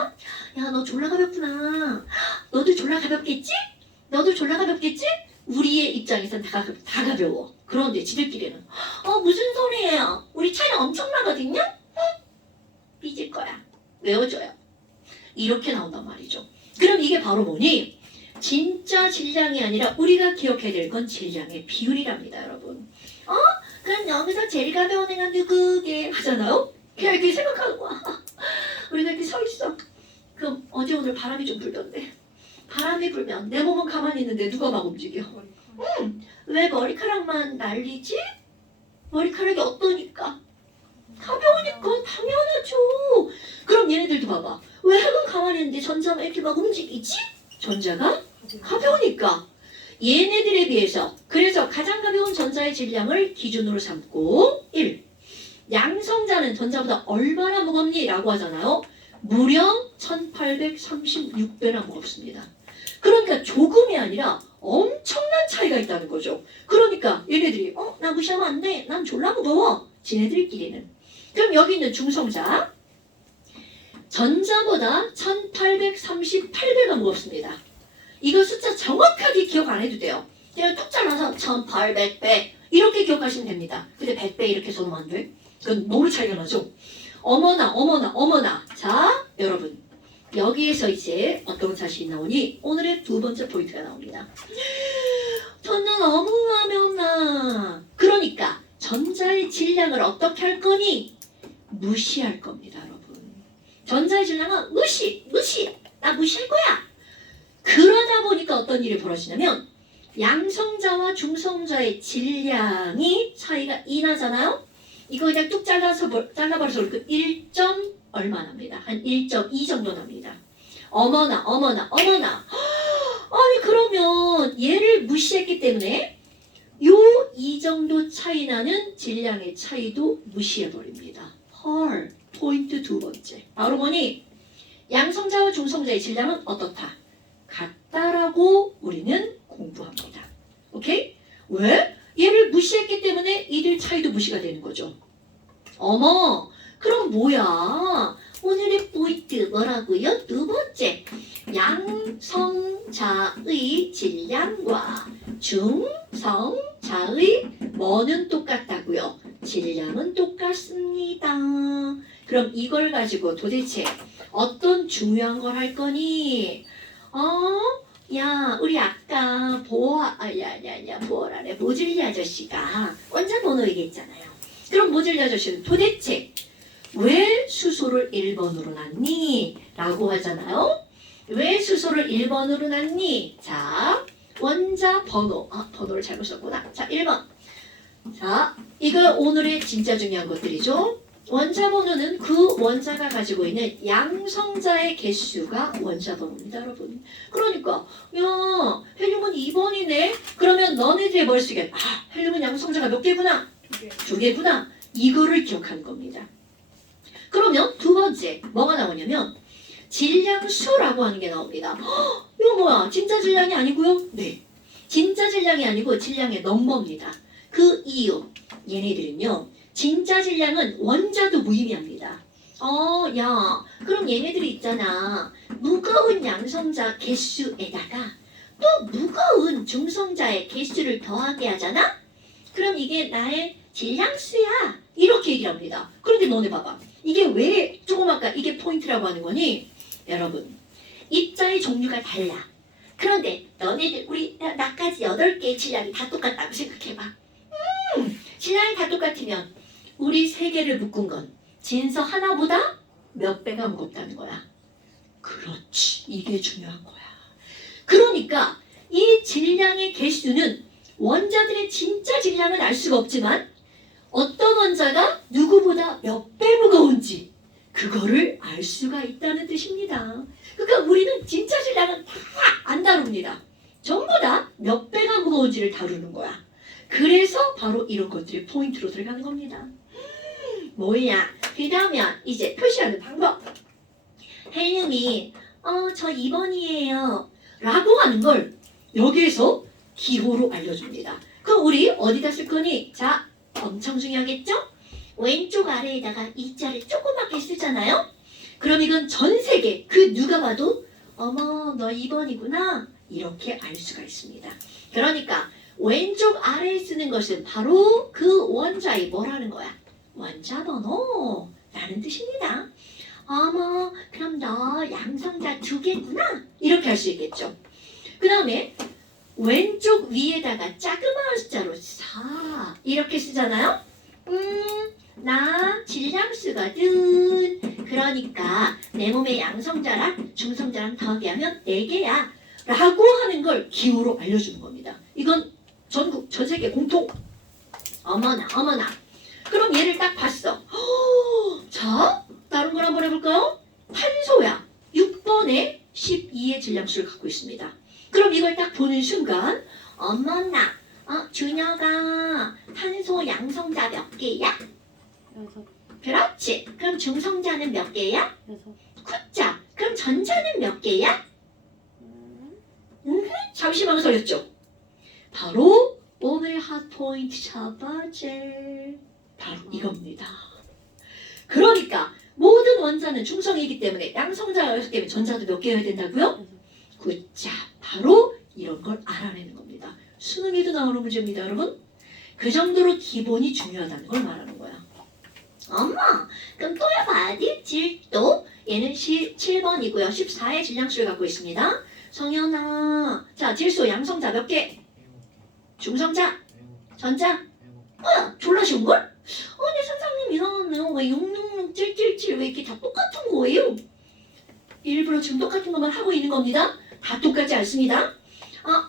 야 너 졸라 가볍구나. 너도 졸라 가볍겠지? 너도 졸라 가볍겠지? 우리의 입장에선 다 가벼워. 그런데 지들끼리는 무슨 소리예요? 우리 차이는 엄청나거든요? 삐질 거야. 외워줘요. 이렇게 나온단 말이죠. 그럼 이게 바로 뭐니? 진짜 질량이 아니라 우리가 기억해야 될 건 질량의 비율이랍니다, 여러분. 그럼 여기서 제일 가벼운 애가 누구게 하잖아요? 그냥 이렇게 생각하는 거야. 우리가 이렇게 서 있어. 그럼 어제 오늘 바람이 좀 불던데. 바람이 불면 내 몸은 가만히 있는데 누가 막 움직여? 왜 머리카락만 날리지? 머리카락이 어떠니까? 가벼우니까 당연하죠. 그럼 얘네들도 봐봐. 왜 핵은 가만히 있는데 전자가 이렇게 막 움직이지? 전자가 가벼우니까. 얘네들에 비해서 그래서 가장 가벼운 전자의 질량을 기준으로 삼고 1. 양성자는 전자보다 얼마나 무겁니? 라고 하잖아요. 무려 1836배나 무겁습니다. 그러니까 조금이 아니라 엄청난 차이가 있다는 거죠. 그러니까 얘네들이 나 무시하면 안 돼. 난 졸라 무거워. 지네들끼리는. 그럼 여기 있는 중성자 전자보다 1838배가 무겁습니다. 이거 숫자 정확하게 기억 안 해도 돼요. 그냥 뚝 잘라서 1800배 이렇게 기억하시면 됩니다. 근데 100배 이렇게 써놓으면 안 돼? 그건 너무 차이가 나죠? 어머나. 자, 여러분. 여기에서 이제 어떤 사실이 나오니 오늘의 두 번째 포인트가 나옵니다. 저는 너무함이 없나. 그러니까 전자의 질량을 어떻게 할 거니? 무시할 겁니다, 여러분. 전자의 질량은 무시. 나 무시할 거야. 그러다 보니까 어떤 일이 벌어지냐면 양성자와 중성자의 질량이 차이가 2 나잖아요? 이거 그냥 뚝 잘라버려서 그 1. 얼마 납니다. 한 1.2 정도 납니다. 어머나. 아니 그러면 얘를 무시했기 때문에 요 이 정도 차이 나는 질량의 차이도 무시해버립니다. 헐. 포인트 두 번째. 바로 뭐니? 양성자와 중성자의 질량은 어떻다? 같다라고 우리는 공부합니다. 오케이? 왜? 얘를 무시했기 때문에 이들 차이도 무시가 되는 거죠. 어머, 그럼 뭐야? 오늘의 포인트 뭐라고요? 두 번째, 양성자의 질량과 중성자의 뭐는 똑같다고요? 질량은 똑같습니다. 그럼 이걸 가지고 도대체 어떤 중요한 걸 할 거니? 야, 우리 아까 보어라네. 모질리 아저씨가 원자 번호 얘기했잖아요. 그럼 모질리 아저씨는 도대체 왜 수소를 1번으로 놨니? 라고 하잖아요. 왜 수소를 1번으로 놨니? 자, 원자 번호. 번호를 잘못 썼구나. 자, 1번. 자, 이거 오늘의 진짜 중요한 것들이죠. 원자 번호는 그 원자가 가지고 있는 양성자의 개수가 원자 번호입니다, 여러분. 그러니까 야, 헬륨은 2번이네. 그러면 너네들의 머릿속에 헬륨은 양성자가 몇 개구나? 2개구나. 이거를 기억하는 겁니다. 그러면 두 번째 뭐가 나오냐면 질량수라고 하는 게 나옵니다. 이거 뭐야? 진짜 질량이 아니고요? 네. 진짜 질량이 아니고 질량의 넘버입니다. 그 이유 얘네들은요. 진짜 질량은 원자도 무의미합니다. 야, 그럼 얘네들이 있잖아. 무거운 양성자 개수에다가 또 무거운 중성자의 개수를 더하게 하잖아? 그럼 이게 나의 질량수야. 이렇게 얘기를 합니다. 그런데 너네 봐봐. 이게 왜 조금 아까 이게 포인트라고 하는 거니? 여러분, 입자의 종류가 달라. 그런데 너네들, 나까지 8개의 질량이 다 똑같다고 생각해봐. 질량이 다 똑같으면 우리 3개를 묶은 건 진서 하나보다 몇 배가 무겁다는 거야. 그렇지. 이게 중요한 거야. 그러니까 이 질량의 개수는 원자들의 진짜 질량은 알 수가 없지만 어떤 원자가 누구보다 몇 배 무거운지 그거를 알 수가 있다는 뜻입니다. 그러니까 우리는 진짜 질량은 다 안 다룹니다. 전부 다 몇 배가 무거운지 무거운지를 다루는 거야. 그래서 바로 이런 것들이 포인트로 들어가는 겁니다. 뭐야? 그러면 이제 표시하는 방법. 헬륨이 저 2번이에요 라고 하는 걸 여기에서 기호로 알려줍니다. 그럼 우리 어디다 쓸 거니? 자, 엄청 중요하겠죠? 왼쪽 아래에다가 이자를 조그맣게 쓰잖아요? 그럼 이건 전 세계 그 누가 봐도 어머 너 2번이구나 이렇게 알 수가 있습니다. 그러니까 왼쪽 아래에 쓰는 것은 바로 그 원자의 뭐라는 거야? 원자 번호 라는 뜻입니다. 어머 그럼 너 양성자 2개구나 이렇게 할 수 있겠죠. 그 다음에 왼쪽 위에다가 자그마한 숫자로 4 이렇게 쓰잖아요. 나 질량수거든. 그러니까 내 몸의 양성자랑 중성자랑 더하기하면 4개야 라고 하는 걸 기호로 알려주는 겁니다. 이건 전국 전 세계 공통. 어머나 어머나. 그럼 얘를 딱 봤어. 자 다른 걸 한번 해볼까요? 탄소야. 6번에 12의 질량수를 갖고 있습니다. 그럼 이걸 딱 보는 순간 어머나 준혁아 탄소 양성자 몇 개야? 6. 그렇지. 그럼 중성자는 몇 개야? 6. 굿자. 그럼 전자는 몇 개야? 음. 잠시 망설였죠? 바로 오늘 핫포인트 첫 번째 바로 이겁니다. 그러니까 모든 원자는 중성이기 때문에 양성자가 6개면 전자도 몇 개여야 된다고요? 굿자. 바로 이런 걸 알아내는 겁니다. 수능에도 나오는 문제입니다, 여러분. 그 정도로 기본이 중요하다는 걸 말하는 거야. 엄마, 그럼 또 해봐야 돼. 질도. 얘는 7번이고요. 14의 질량수를 갖고 있습니다. 성현아. 자, 질소 양성자 몇 개? 중성자? 전자? 졸라 쉬운걸? 내 선생님 이상하네요. 왜 666, 777 왜 이렇게 다 똑같은 거예요? 일부러 지금 똑같은 것만 하고 있는 겁니다. 다 똑같지 않습니다.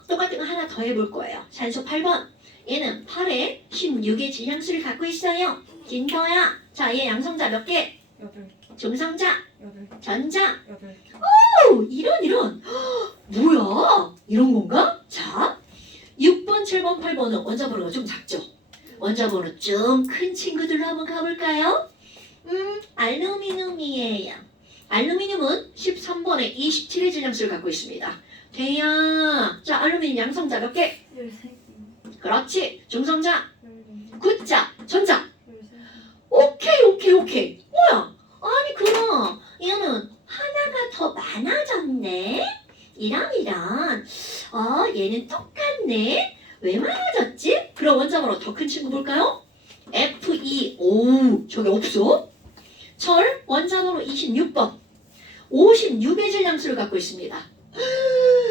똑같은 거 하나 더 해볼 거예요. 산소 8번. 얘는 8에 16의 질량수를 갖고 있어요. 진서야. 자, 얘 양성자 몇 개? 8개. 중성자? 8개. 전자? 8개. 이런. 뭐야? 이런 건가? 자, 6번, 7번, 8번은 원자 번호가 좀 작죠? 원자 번호 좀 큰 친구들로 한번 가볼까요? 알루미늄이에요. 알루미늄은 13번에 27의 질량수를 갖고 있습니다. 대야. 자, 알루미늄 양성자 몇 개? 13개. 그렇지. 중성자? 12개. 굿자. 전자? 13개. 오케이. 뭐야? 아니 그럼 얘는 하나가 더 많아졌네. 이랑 얘는 똑같네. 왜 많아졌지? 그럼 원자번호 더 큰 친구 볼까요? Fe. 오, 저기 없어. 철 원자번호 26번. 56의 질량수를 갖고 있습니다.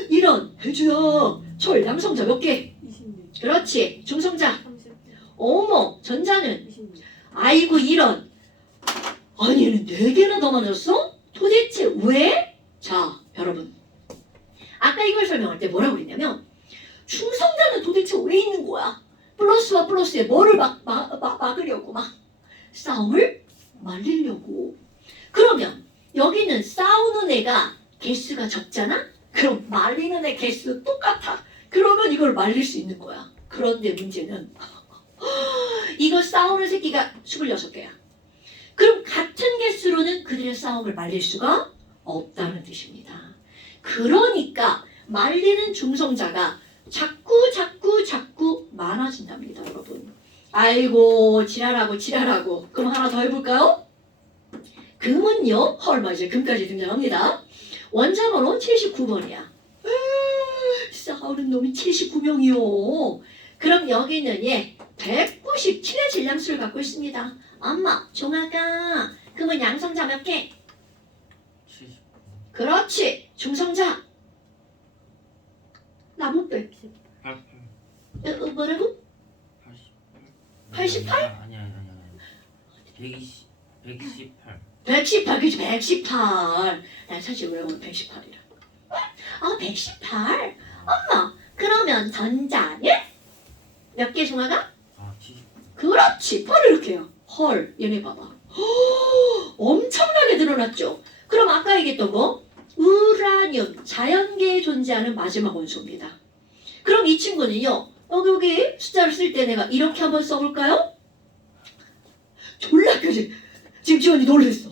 이런 혜주야. 철 양성자 몇 개? 26. 그렇지. 중성자. 30개. 어머. 전자는 26. 아이고 이런. 아니 얘는 4개나 더 많아졌어? 도대체 왜? 자 여러분 아까 이걸 설명할 때 뭐라고 그랬냐면 중성자는 도대체 왜 있는 거야? 플러스와 플러스에 뭐를 막으려고 막 싸움을 말리려고. 그러면 여기는 싸우는 애가 개수가 적잖아? 그럼 말리는 애 개수 똑같아. 그러면 이걸 말릴 수 있는 거야. 그런데 문제는 이거 싸우는 새끼가 26개야. 그럼 같은 개수로는 그들의 싸움을 말릴 수가 없다는 뜻입니다. 그러니까 말리는 중성자가 자꾸 많아진답니다, 여러분. 아이고 지랄하고. 그럼 하나 더 해볼까요? 금은요. 이제 금까지 등장합니다. 원자번호 79번이야. 싸우는 놈이 79명이요. 그럼 여기는 197의 질량수를 갖고 있습니다. 엄마, 종아가 그러면 양성자 몇 개? 70. 그렇지. 중성자. 나 못 빼. 88. 뭐라고? 88? 아니야. 120. 118. 118. 그치 118. 난 사실 왜 오늘 118이라. 118. 엄마, 그러면 전자는 몇 개 종아가? 70. 그렇지. 8을 이렇게 해요. 얘네 봐봐. 엄청나게 늘어났죠. 그럼 아까 얘기했던 거 우라늄, 자연계에 존재하는 마지막 원소입니다. 그럼 이 친구는요. 여기 숫자를 쓸 때 내가 이렇게 한번 써볼까요? 졸라 크지? 지금 지원이 놀랬어.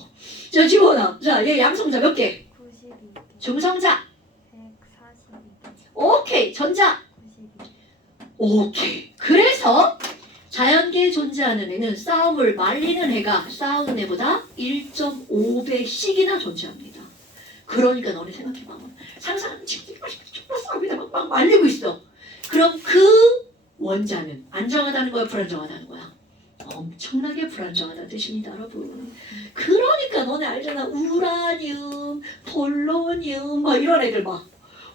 자, 지원아. 자, 얘 양성자 몇 개? 92개, 중성자. 142개, 오케이. 전자. 92. 오케이. 그래서 자연계에 존재하는 애는 싸움을 말리는 애가 싸우는 애보다 1.5배씩이나 존재합니다. 그러니까 너네 생각해봐. 상상하는 친구들이 싸움에다 막 말리고 있어. 그럼 그 원자는 안정하다는 거야, 불안정하다는 거야? 엄청나게 불안정하다는 뜻입니다, 여러분. 그러니까 너네 알잖아. 우라늄, 폴로늄, 뭐 이런 애들 막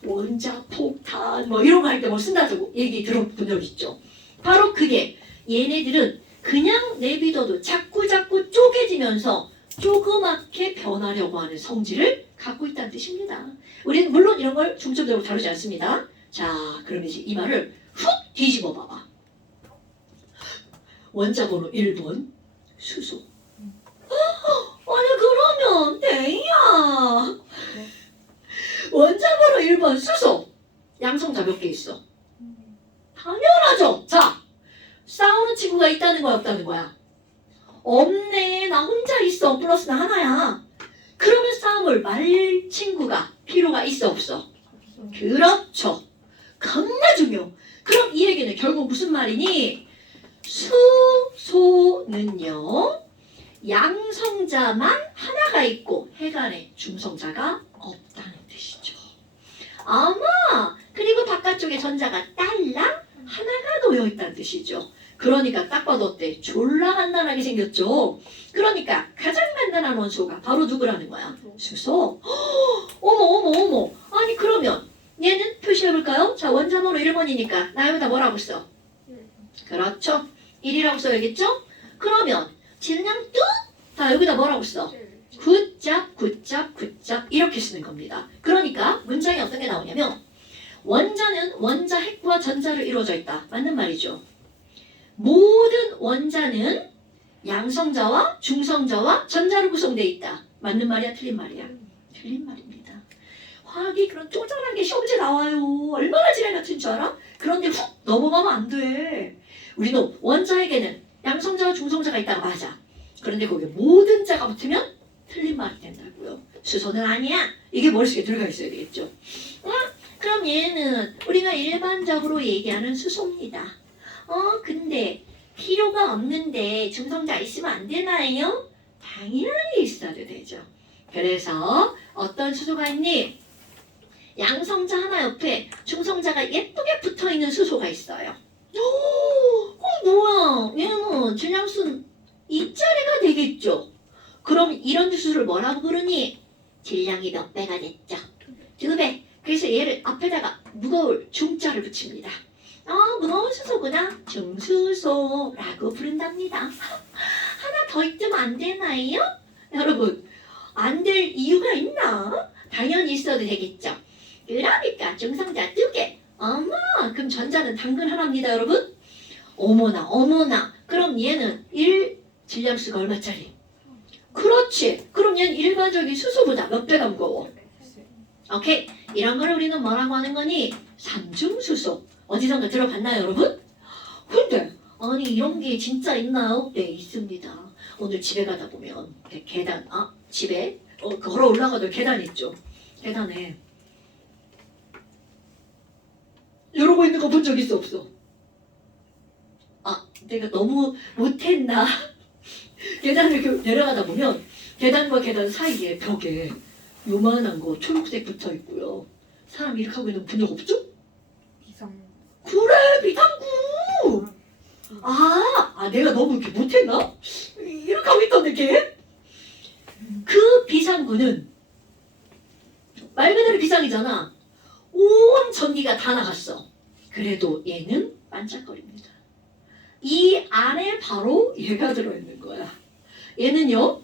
원자, 폭탄, 뭐 이런 거 할 때 뭐 쓴다고 얘기 들어본 적 있죠. 바로 그게 얘네들은 그냥 내비둬도 자꾸 쪼개지면서 조그맣게 변하려고 하는 성질을 갖고 있다는 뜻입니다. 우리는 물론 이런 걸 중점적으로 다루지 않습니다. 자, 그럼 이제 이 말을 훅 뒤집어 봐봐. 원자 번호 1번 수소. 아니 그러면 대이야. 원자 번호 1번 수소. 양성자 몇 개 있어? 당연하죠. 자, 싸우는 친구가 있다는 거야, 없다는 거야? 없네. 나 혼자 있어. 플러스 나 하나야. 그러면 싸움을 말릴 친구가 필요가 있어, 없어? 그렇죠. 겁나 중요. 그럼 이 얘기는 결국 무슨 말이니? 수소는요, 양성자만 하나가 있고 해간에 중성자가 없다는 뜻이죠. 아마 그리고 바깥쪽에 전자가 딸랑 하나가 놓여 있다는 뜻이죠. 그러니까 딱 봐도 어때? 졸라 간단하게 생겼죠. 그러니까 가장 간단한 원소가 바로 누구라는 거야? 수소. 어머. 아니 그러면 얘는 표시해볼까요? 자, 원자번호 1번이니까 나 여기다 뭐라고 써? 그렇죠. 1이라고 써야겠죠? 그러면 그냥 뚝! 다 여기다 뭐라고 써? 굿잡 이렇게 쓰는 겁니다. 그러니까 문장에 어떤 게 나오냐면 원자는 원자 핵과 전자로 이루어져 있다. 맞는 말이죠. 모든 원자는 양성자와 중성자와 전자로 구성되어 있다. 맞는 말이야? 틀린 말이야? 틀린 말입니다. 화학이 그런 쪼잔한 게 시험지에 나와요. 얼마나 지랄 같은 줄 알아? 그런데 훅 넘어가면 안 돼. 우리는 원자에게는 양성자와 중성자가 있다가 맞아. 그런데 거기에 모든 자가 붙으면 틀린 말이 된다고요. 수소는 아니야. 이게 머릿속에 들어가 있어야 되겠죠. 그럼 얘는 우리가 일반적으로 얘기하는 수소입니다. 근데 필요가 없는데 중성자 있으면 안 되나요? 당연히 있어도 되죠. 그래서 어떤 수소가 있니? 양성자 하나 옆에 중성자가 예쁘게 붙어있는 수소가 있어요. 뭐야? 얘는 질량순 2짜리가 되겠죠? 그럼 이런 수소를 뭐라고 부르니? 질량이 몇 배가 됐죠? 2배. 그래서 얘를 앞에다가 무거울 중자를 붙입니다. 무거운 수소구나. 중수소라고 부른답니다. 하나 더 있으면 안 되나요? 여러분, 안 될 이유가 있나? 당연히 있어도 되겠죠. 그러니까 중성자 2개. 그럼 전자는 당근 하나입니다, 여러분. 어머나. 그럼 얘는 1 질량수가 얼마짜리? 그렇지. 그럼 얘는 일반적인 수소보다 몇 배가 무거워? 오케이. 이런 걸 우리는 뭐라고 하는 거니? 삼중수소. 어디선가 들어봤나요, 여러분? 근데 아니 이런 게 진짜 있나요? 네, 있습니다. 오늘 집에 가다 보면 계단, 집에 걸어 올라가도 계단 있죠. 계단에 이러고 있는 거 본 적 있어, 없어? 내가 너무 못했나? 계단을 이렇게 내려가다 보면 계단과 계단 사이에 벽에 요만한 거 초록색 붙어 있고요. 사람 이렇게 하고 있는 거 본 적 없죠? 비상. 그래, 비상구. 내가 너무 이렇게 못했나? 이렇게 하고 있던데 걔? 그 비상구는 말 그대로 비상이잖아. 온 전기가 다 나갔어. 그래도 얘는 반짝거립니다. 이 안에 바로 얘가 들어있는 거야. 얘는요,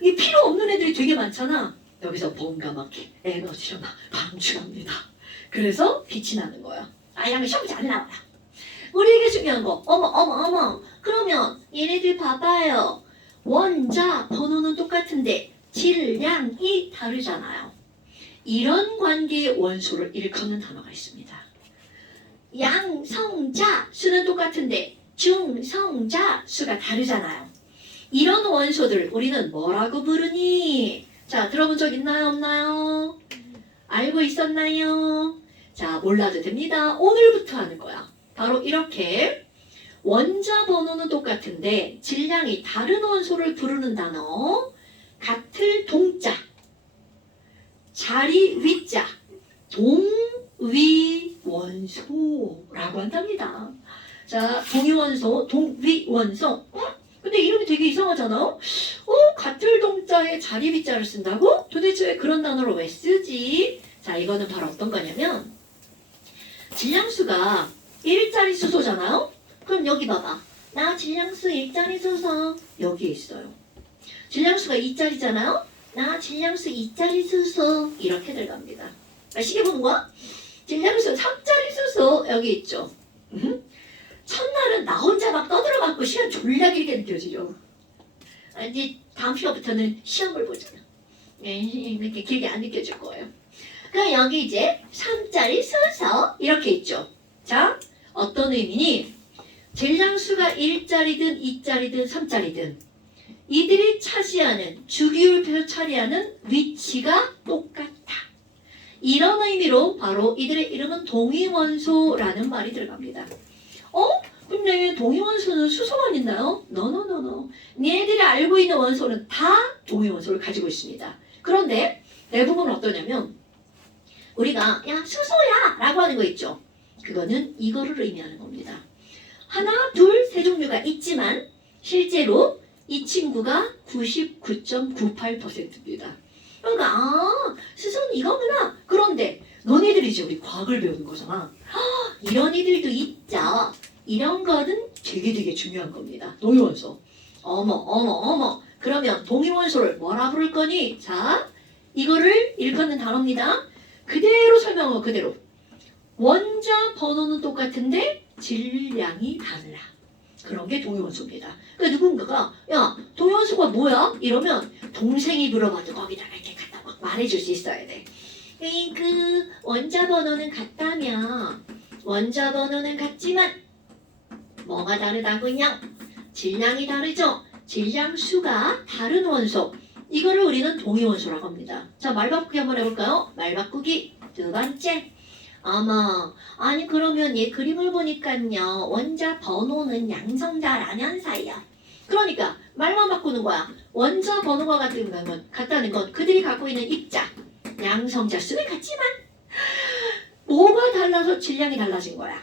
이 필요 없는 애들이 되게 많잖아. 여기서 뭔가 막 에너지가 막 방출합니다. 그래서 빛이 나는 거야. 이런 거 시험지 안 나와라. 우리에게 중요한 거, 어머. 그러면 얘네들 봐봐요. 원자 번호는 똑같은데 질량이 다르잖아요. 이런 관계의 원소를 일컫는 단어가 있습니다. 양성자 수는 똑같은데 중성자 수가 다르잖아요. 이런 원소들 우리는 뭐라고 부르니? 자, 들어본 적 있나요? 없나요? 알고 있었나요? 자, 몰라도 됩니다. 오늘부터 하는 거야. 바로 이렇게 원자 번호는 똑같은데 질량이 다른 원소를 부르는 단어 같을 동자 자리 위자 동위원소라고 한답니다. 자, 동위원소, 동위원소. 근데 이름이 되게 이상하잖아요? 같을 동자에 자리 위자를 쓴다고? 도대체 왜 그런 단어를 왜 쓰지? 자, 이거는 바로 어떤 거냐면 질량수가 1자리 수소잖아요? 그럼 여기 봐봐. 나 질량수 1자리 수소 여기에 있어요. 질량수가 2자리잖아요? 나 질량수 2자리 수소 이렇게 들어갑니다. 시계 보는 거야? 질량수 3자리 수소 여기 있죠. 첫날은 나 혼자 막 떠들어갖고 시간 졸라 길게 느껴지죠. 이제 다음 시간부터는 시험을 보잖아. 이렇게 길게 안 느껴질 거예요. 그럼 여기 이제 3자리 수소 이렇게 있죠. 자, 어떤 의미니? 질량수가 1자리든 2자리든 3자리든 이들이 차지하는 주기율표에서 차지하는 위치가 똑같다. 이런 의미로 바로 이들의 이름은 동위원소라는 말이 들어갑니다. 근데 동위원소는 수소만 있나요? 노노노노. 얘네들이 알고 있는 원소는 다 동위원소를 가지고 있습니다. 그런데 대부분 어떠냐면 우리가 야 수소야 라고 하는 거 있죠. 그거는 이거를 의미하는 겁니다. 하나, 둘, 세 종류가 있지만 실제로 이 친구가 99.98%입니다. 그러니까 수소는 이거구나. 그런데 너네들이지 우리 과학을 배우는 거잖아. 이런 이들도 있죠. 이런 거는 되게 중요한 겁니다. 동위원소. 어머. 그러면 동위원소를 뭐라 부를 거니? 자, 이거를 일컫는 단어입니다. 그대로 설명하고 그대로. 원자 번호는 똑같은데 질량이 달라. 그런 게 동위원소입니다. 그러니까 누군가가 야 동위원소가 뭐야? 이러면 동생이 물어봐도 거기다가 이렇게 갖다 막 말해줄 수 있어야 돼. 그 원자 번호는 같다면 원자 번호는 같지만 뭐가 다르다고요? 질량이 다르죠? 질량수가 다른 원소. 이거를 우리는 동위원소라고 합니다. 자, 말 바꾸기 한번 해볼까요? 말 바꾸기 두 번째. 아니 그러면 얘 그림을 보니까요. 원자 번호는 양성자라면서요. 그러니까 말만 바꾸는 거야. 원자 번호가 같다는 건 그들이 갖고 있는 입자, 양성자 수는 같지만 뭐가 달라서 질량이 달라진 거야?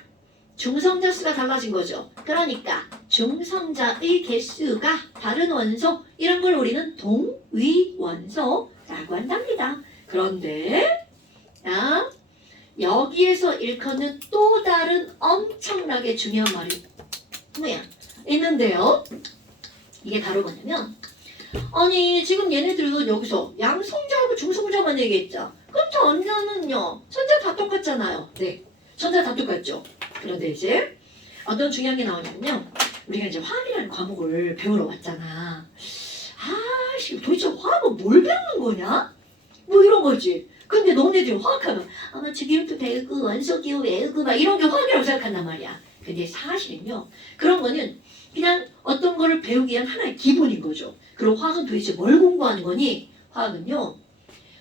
중성자 수가 달라진 거죠. 그러니까 중성자의 개수가 다른 원소 이런 걸 우리는 동위원소라고 한답니다. 그런데 여기에서 일컫는 또 다른 엄청나게 중요한 말이 뭐야? 있는데요. 이게 바로 뭐냐면 아니 지금 얘네들은 여기서 양성자하고 중성자만 얘기했죠. 그럼 전자는요. 전자 다 똑같잖아요. 네. 전자 다 똑같죠. 그런데 이제 어떤 중요한 게 나오냐면요. 우리가 이제 화학이라는 과목을 배우러 왔잖아. 도대체 화학은 뭘 배우는 거냐? 뭐 이런 거지. 근데 너네들이 화학하면 아마 주기율표 배우고 원소기호 외우고 막 이런 게 화학이라고 생각한단 말이야. 근데 사실은요. 그런 거는 그냥 어떤 거를 배우기 위한 하나의 기본인 거죠. 그럼 화학은 도대체 뭘 공부하는 거니? 화학은요.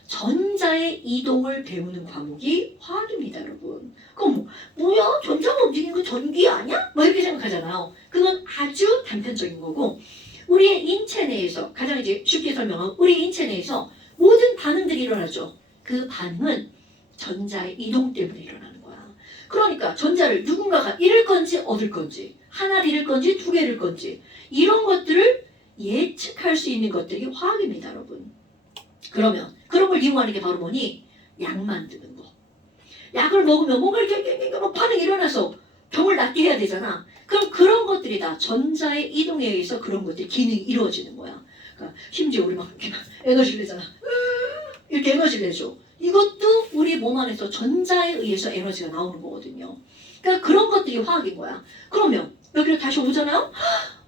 전자의 이동을 배우는 과목이 화학입니다, 여러분. 그럼 뭐야? 전자가 움직이는 거 전기 아니야? 뭐 이렇게 생각하잖아요. 그건 아주 단편적인 거고 우리의 인체 내에서 가장 이제 쉽게 설명하면 우리 인체 내에서 모든 반응들이 일어나죠. 그 반응은 전자의 이동 때문에 일어나는 거야. 그러니까 전자를 누군가가 잃을 건지 얻을 건지 하나를 잃을 건지 두 개를 잃을 건지 이런 것들을 예측할 수 있는 것들이 화학입니다, 여러분. 그러면 그런 걸 이용하는 게 바로 뭐니? 약 만드는 거. 약을 먹으면 뭔가 이렇게 반응이 일어나서 병을 낫게 해야 되잖아. 그럼 그런 것들이 다 전자의 이동에 의해서 그런 것들이 기능이 이루어지는 거야. 그러니까 심지어 우리 막 이렇게 에너지를 내잖아. 이렇게 에너지를 내줘. 이것도 우리 몸 안에서 전자에 의해서 에너지가 나오는 거거든요. 그러니까 그런 것들이 화학인 거야. 그러면 여기로 다시 오잖아요?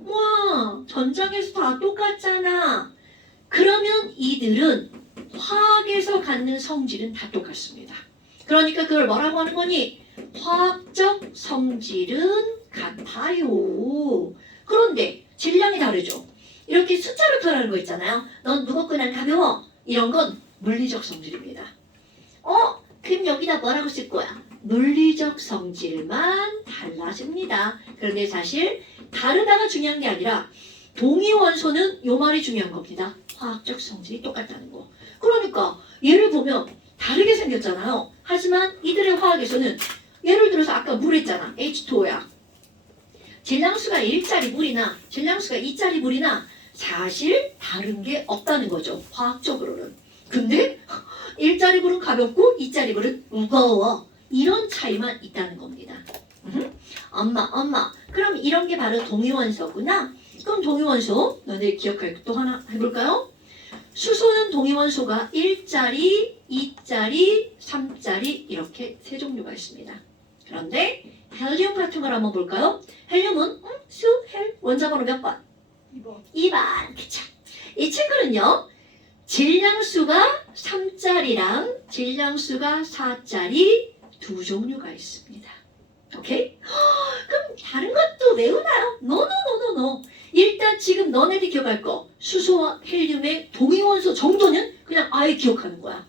와, 전장에서 다 똑같잖아. 그러면 이들은 화학에서 갖는 성질은 다 똑같습니다. 그러니까 그걸 뭐라고 하는 거니? 화학적 성질은 같아요. 그런데 질량이 다르죠. 이렇게 숫자로 표현하는 거 있잖아요. 넌 무겁고 난 가벼워. 이런 건 물리적 성질입니다. 그럼 여기다 뭐라고 쓸 거야? 물리적 성질만 달라집니다. 그런데 사실 다르다가 중요한 게 아니라 동위 원소는 요 말이 중요한 겁니다. 화학적 성질이 똑같다는 거. 그러니까 얘를 보면 다르게 생겼잖아요. 하지만 이들의 화학에서는 예를 들어서 아까 물 했잖아. H2O야. 질량수가 1짜리 물이나 질량수가 2짜리 물이나 사실 다른 게 없다는 거죠. 화학적으로는. 근데 1짜리 물은 가볍고 2짜리 물은 무거워. 이런 차이만 있다는 겁니다. 엄마. 그럼 이런 게 바로 동위원소구나. 그럼 동위원소 너네 기억할 거 또 하나 해볼까요? 수소는 동위원소가 1짜리, 2짜리, 3짜리 이렇게 세 종류가 있습니다. 그런데 헬륨 같은 걸 한번 볼까요? 헬륨은 수, 헬, 원자번호 몇 번? 2번. 2번. 그쵸. 이 친구는요. 질량수가 3짜리랑 질량수가 4짜리 두 종류가 있습니다. 오케이? 그럼 다른 것도 외우나요? 노. 일단 지금 너네들이 기억할 거 수소와 헬륨의 동위원소 정도는 그냥 아예 기억하는 거야.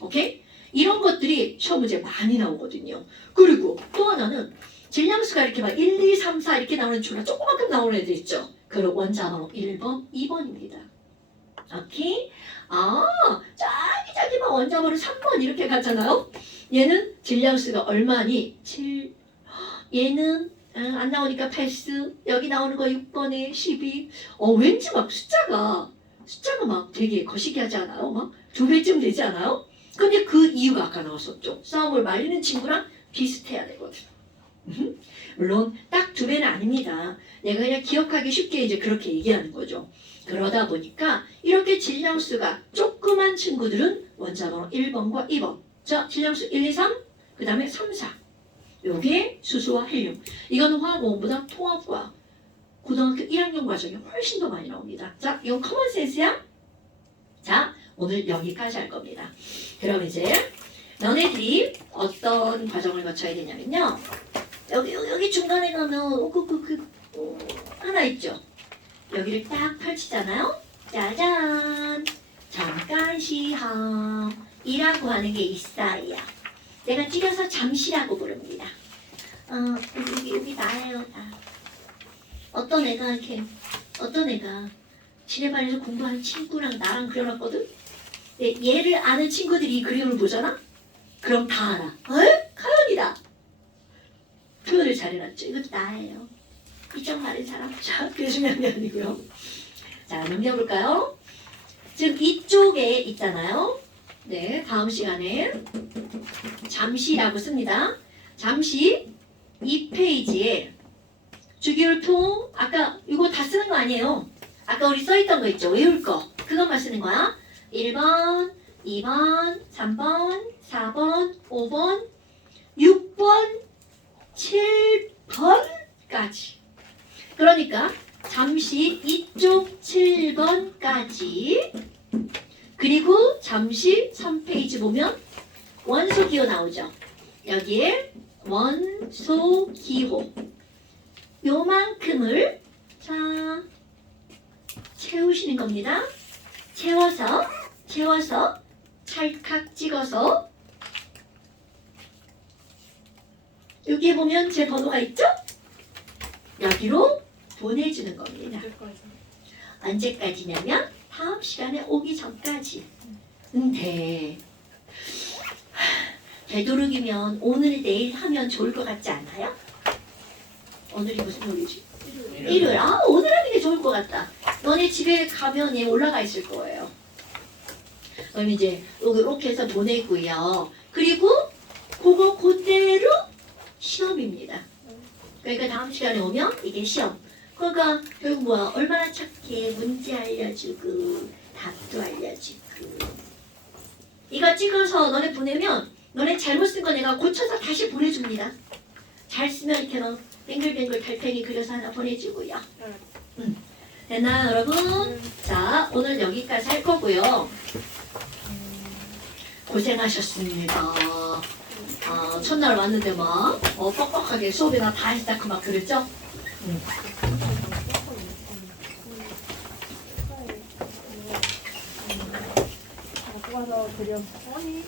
오케이? 이런 것들이 시험 문제 많이 나오거든요. 그리고 또 하나는 질량수가 이렇게 막 1, 2, 3, 4 이렇게 나오는 줄가 조그만큼 나오는 애들 있죠. 그럼 원자번호 1번, 2번입니다. 오케이? 저기 막 원자번호 3번 이렇게 가잖아요. 얘는 질량수가 얼마니? 7. 얘는 안 나오니까 패스. 여기 나오는 거 6번에 12. 왠지 막 숫자가 막 되게 거시기 하지 않아요? 막 2배쯤 되지 않아요? 근데 그 이유가 아까 나왔었죠. 싸움을 말리는 친구랑 비슷해야 되거든. 물론 딱 2배는 아닙니다. 내가 그냥 기억하기 쉽게 이제 그렇게 얘기하는 거죠. 그러다 보니까 이렇게 질량수가 조그만 친구들은 원자번호 1번과 2번. 자, 질량수 1, 2, 3, 그 다음에 3, 4. 요게 수소와 헬륨. 이거는 화학공부보다 통합과 고등학교 1학년 과정이 훨씬 더 많이 나옵니다. 자, 이건 커먼센스야. 자, 오늘 여기까지 할 겁니다. 그럼 이제 너네들이 어떤 과정을 거쳐야 되냐면요. 여기 중간에 가면 하나 있죠. 여기를 딱 펼치잖아요. 짜잔. 잠깐 시험이라고 하는 게 있어요. 내가 줄여서 잠시라고 부릅니다. 여기 나예요, 나. 어떤 애가 지뢰반에서 공부하는 친구랑 나랑 그려놨거든? 근데 얘를 아는 친구들이 이 그림을 보잖아? 그럼 다 알아. 카연이다. 표현을 잘해놨죠. 이것도 나예요. 이쪽 말인 사람. 자, 그게 중요한 게 아니고요. 자, 넘겨볼까요? 지금 이쪽에 있잖아요. 네, 다음 시간에 잠시라고 씁니다. 잠시 이 페이지에 주기율표 아까 이거 다 쓰는 거 아니에요. 아까 우리 써있던 거 있죠. 외울 거. 그것만 쓰는 거야. 1번, 2번, 3번, 4번, 5번, 6번, 7번까지. 그러니까 잠시 이쪽 7번까지 그리고 잠시 3페이지 보면 원소기호 나오죠. 여기에 원소기호 요만큼을 자 채우시는 겁니다. 채워서 찰칵 찍어서 여기에 보면 제 번호가 있죠? 여기로 보내주는 겁니다. 언제까지냐면 다음 시간에 오기 전까지. 돼. 되도록이면 오늘 내일 하면 좋을 것 같지 않아요? 오늘이 무슨 요일이지? 일요일. 오늘 하는 게 좋을 것 같다. 너네 집에 가면 얘 올라가 있을 거예요. 그럼 이제 이렇게 해서 보내고요. 그리고 그거 그대로 시험입니다. 그러니까 다음 시간에 오면 이게 시험. 그러니까 결국 뭐야? 얼마나 착해. 문제 알려주고 답도 알려주고. 이거 찍어서 너네 보내면 너네 잘못 쓴 거 내가 고쳐서 다시 보내줍니다. 잘 쓰면 이렇게 막 뱅글뱅글 달팽이 그려서 하나 보내주고요. 됐나요 여러분? 자, 오늘 여기까지 할 거고요. 고생하셨습니다. 첫날 왔는데 막 뻑뻑하게 수업이나 다 했다 막 그랬죠? 갖고 가서 드려. 아니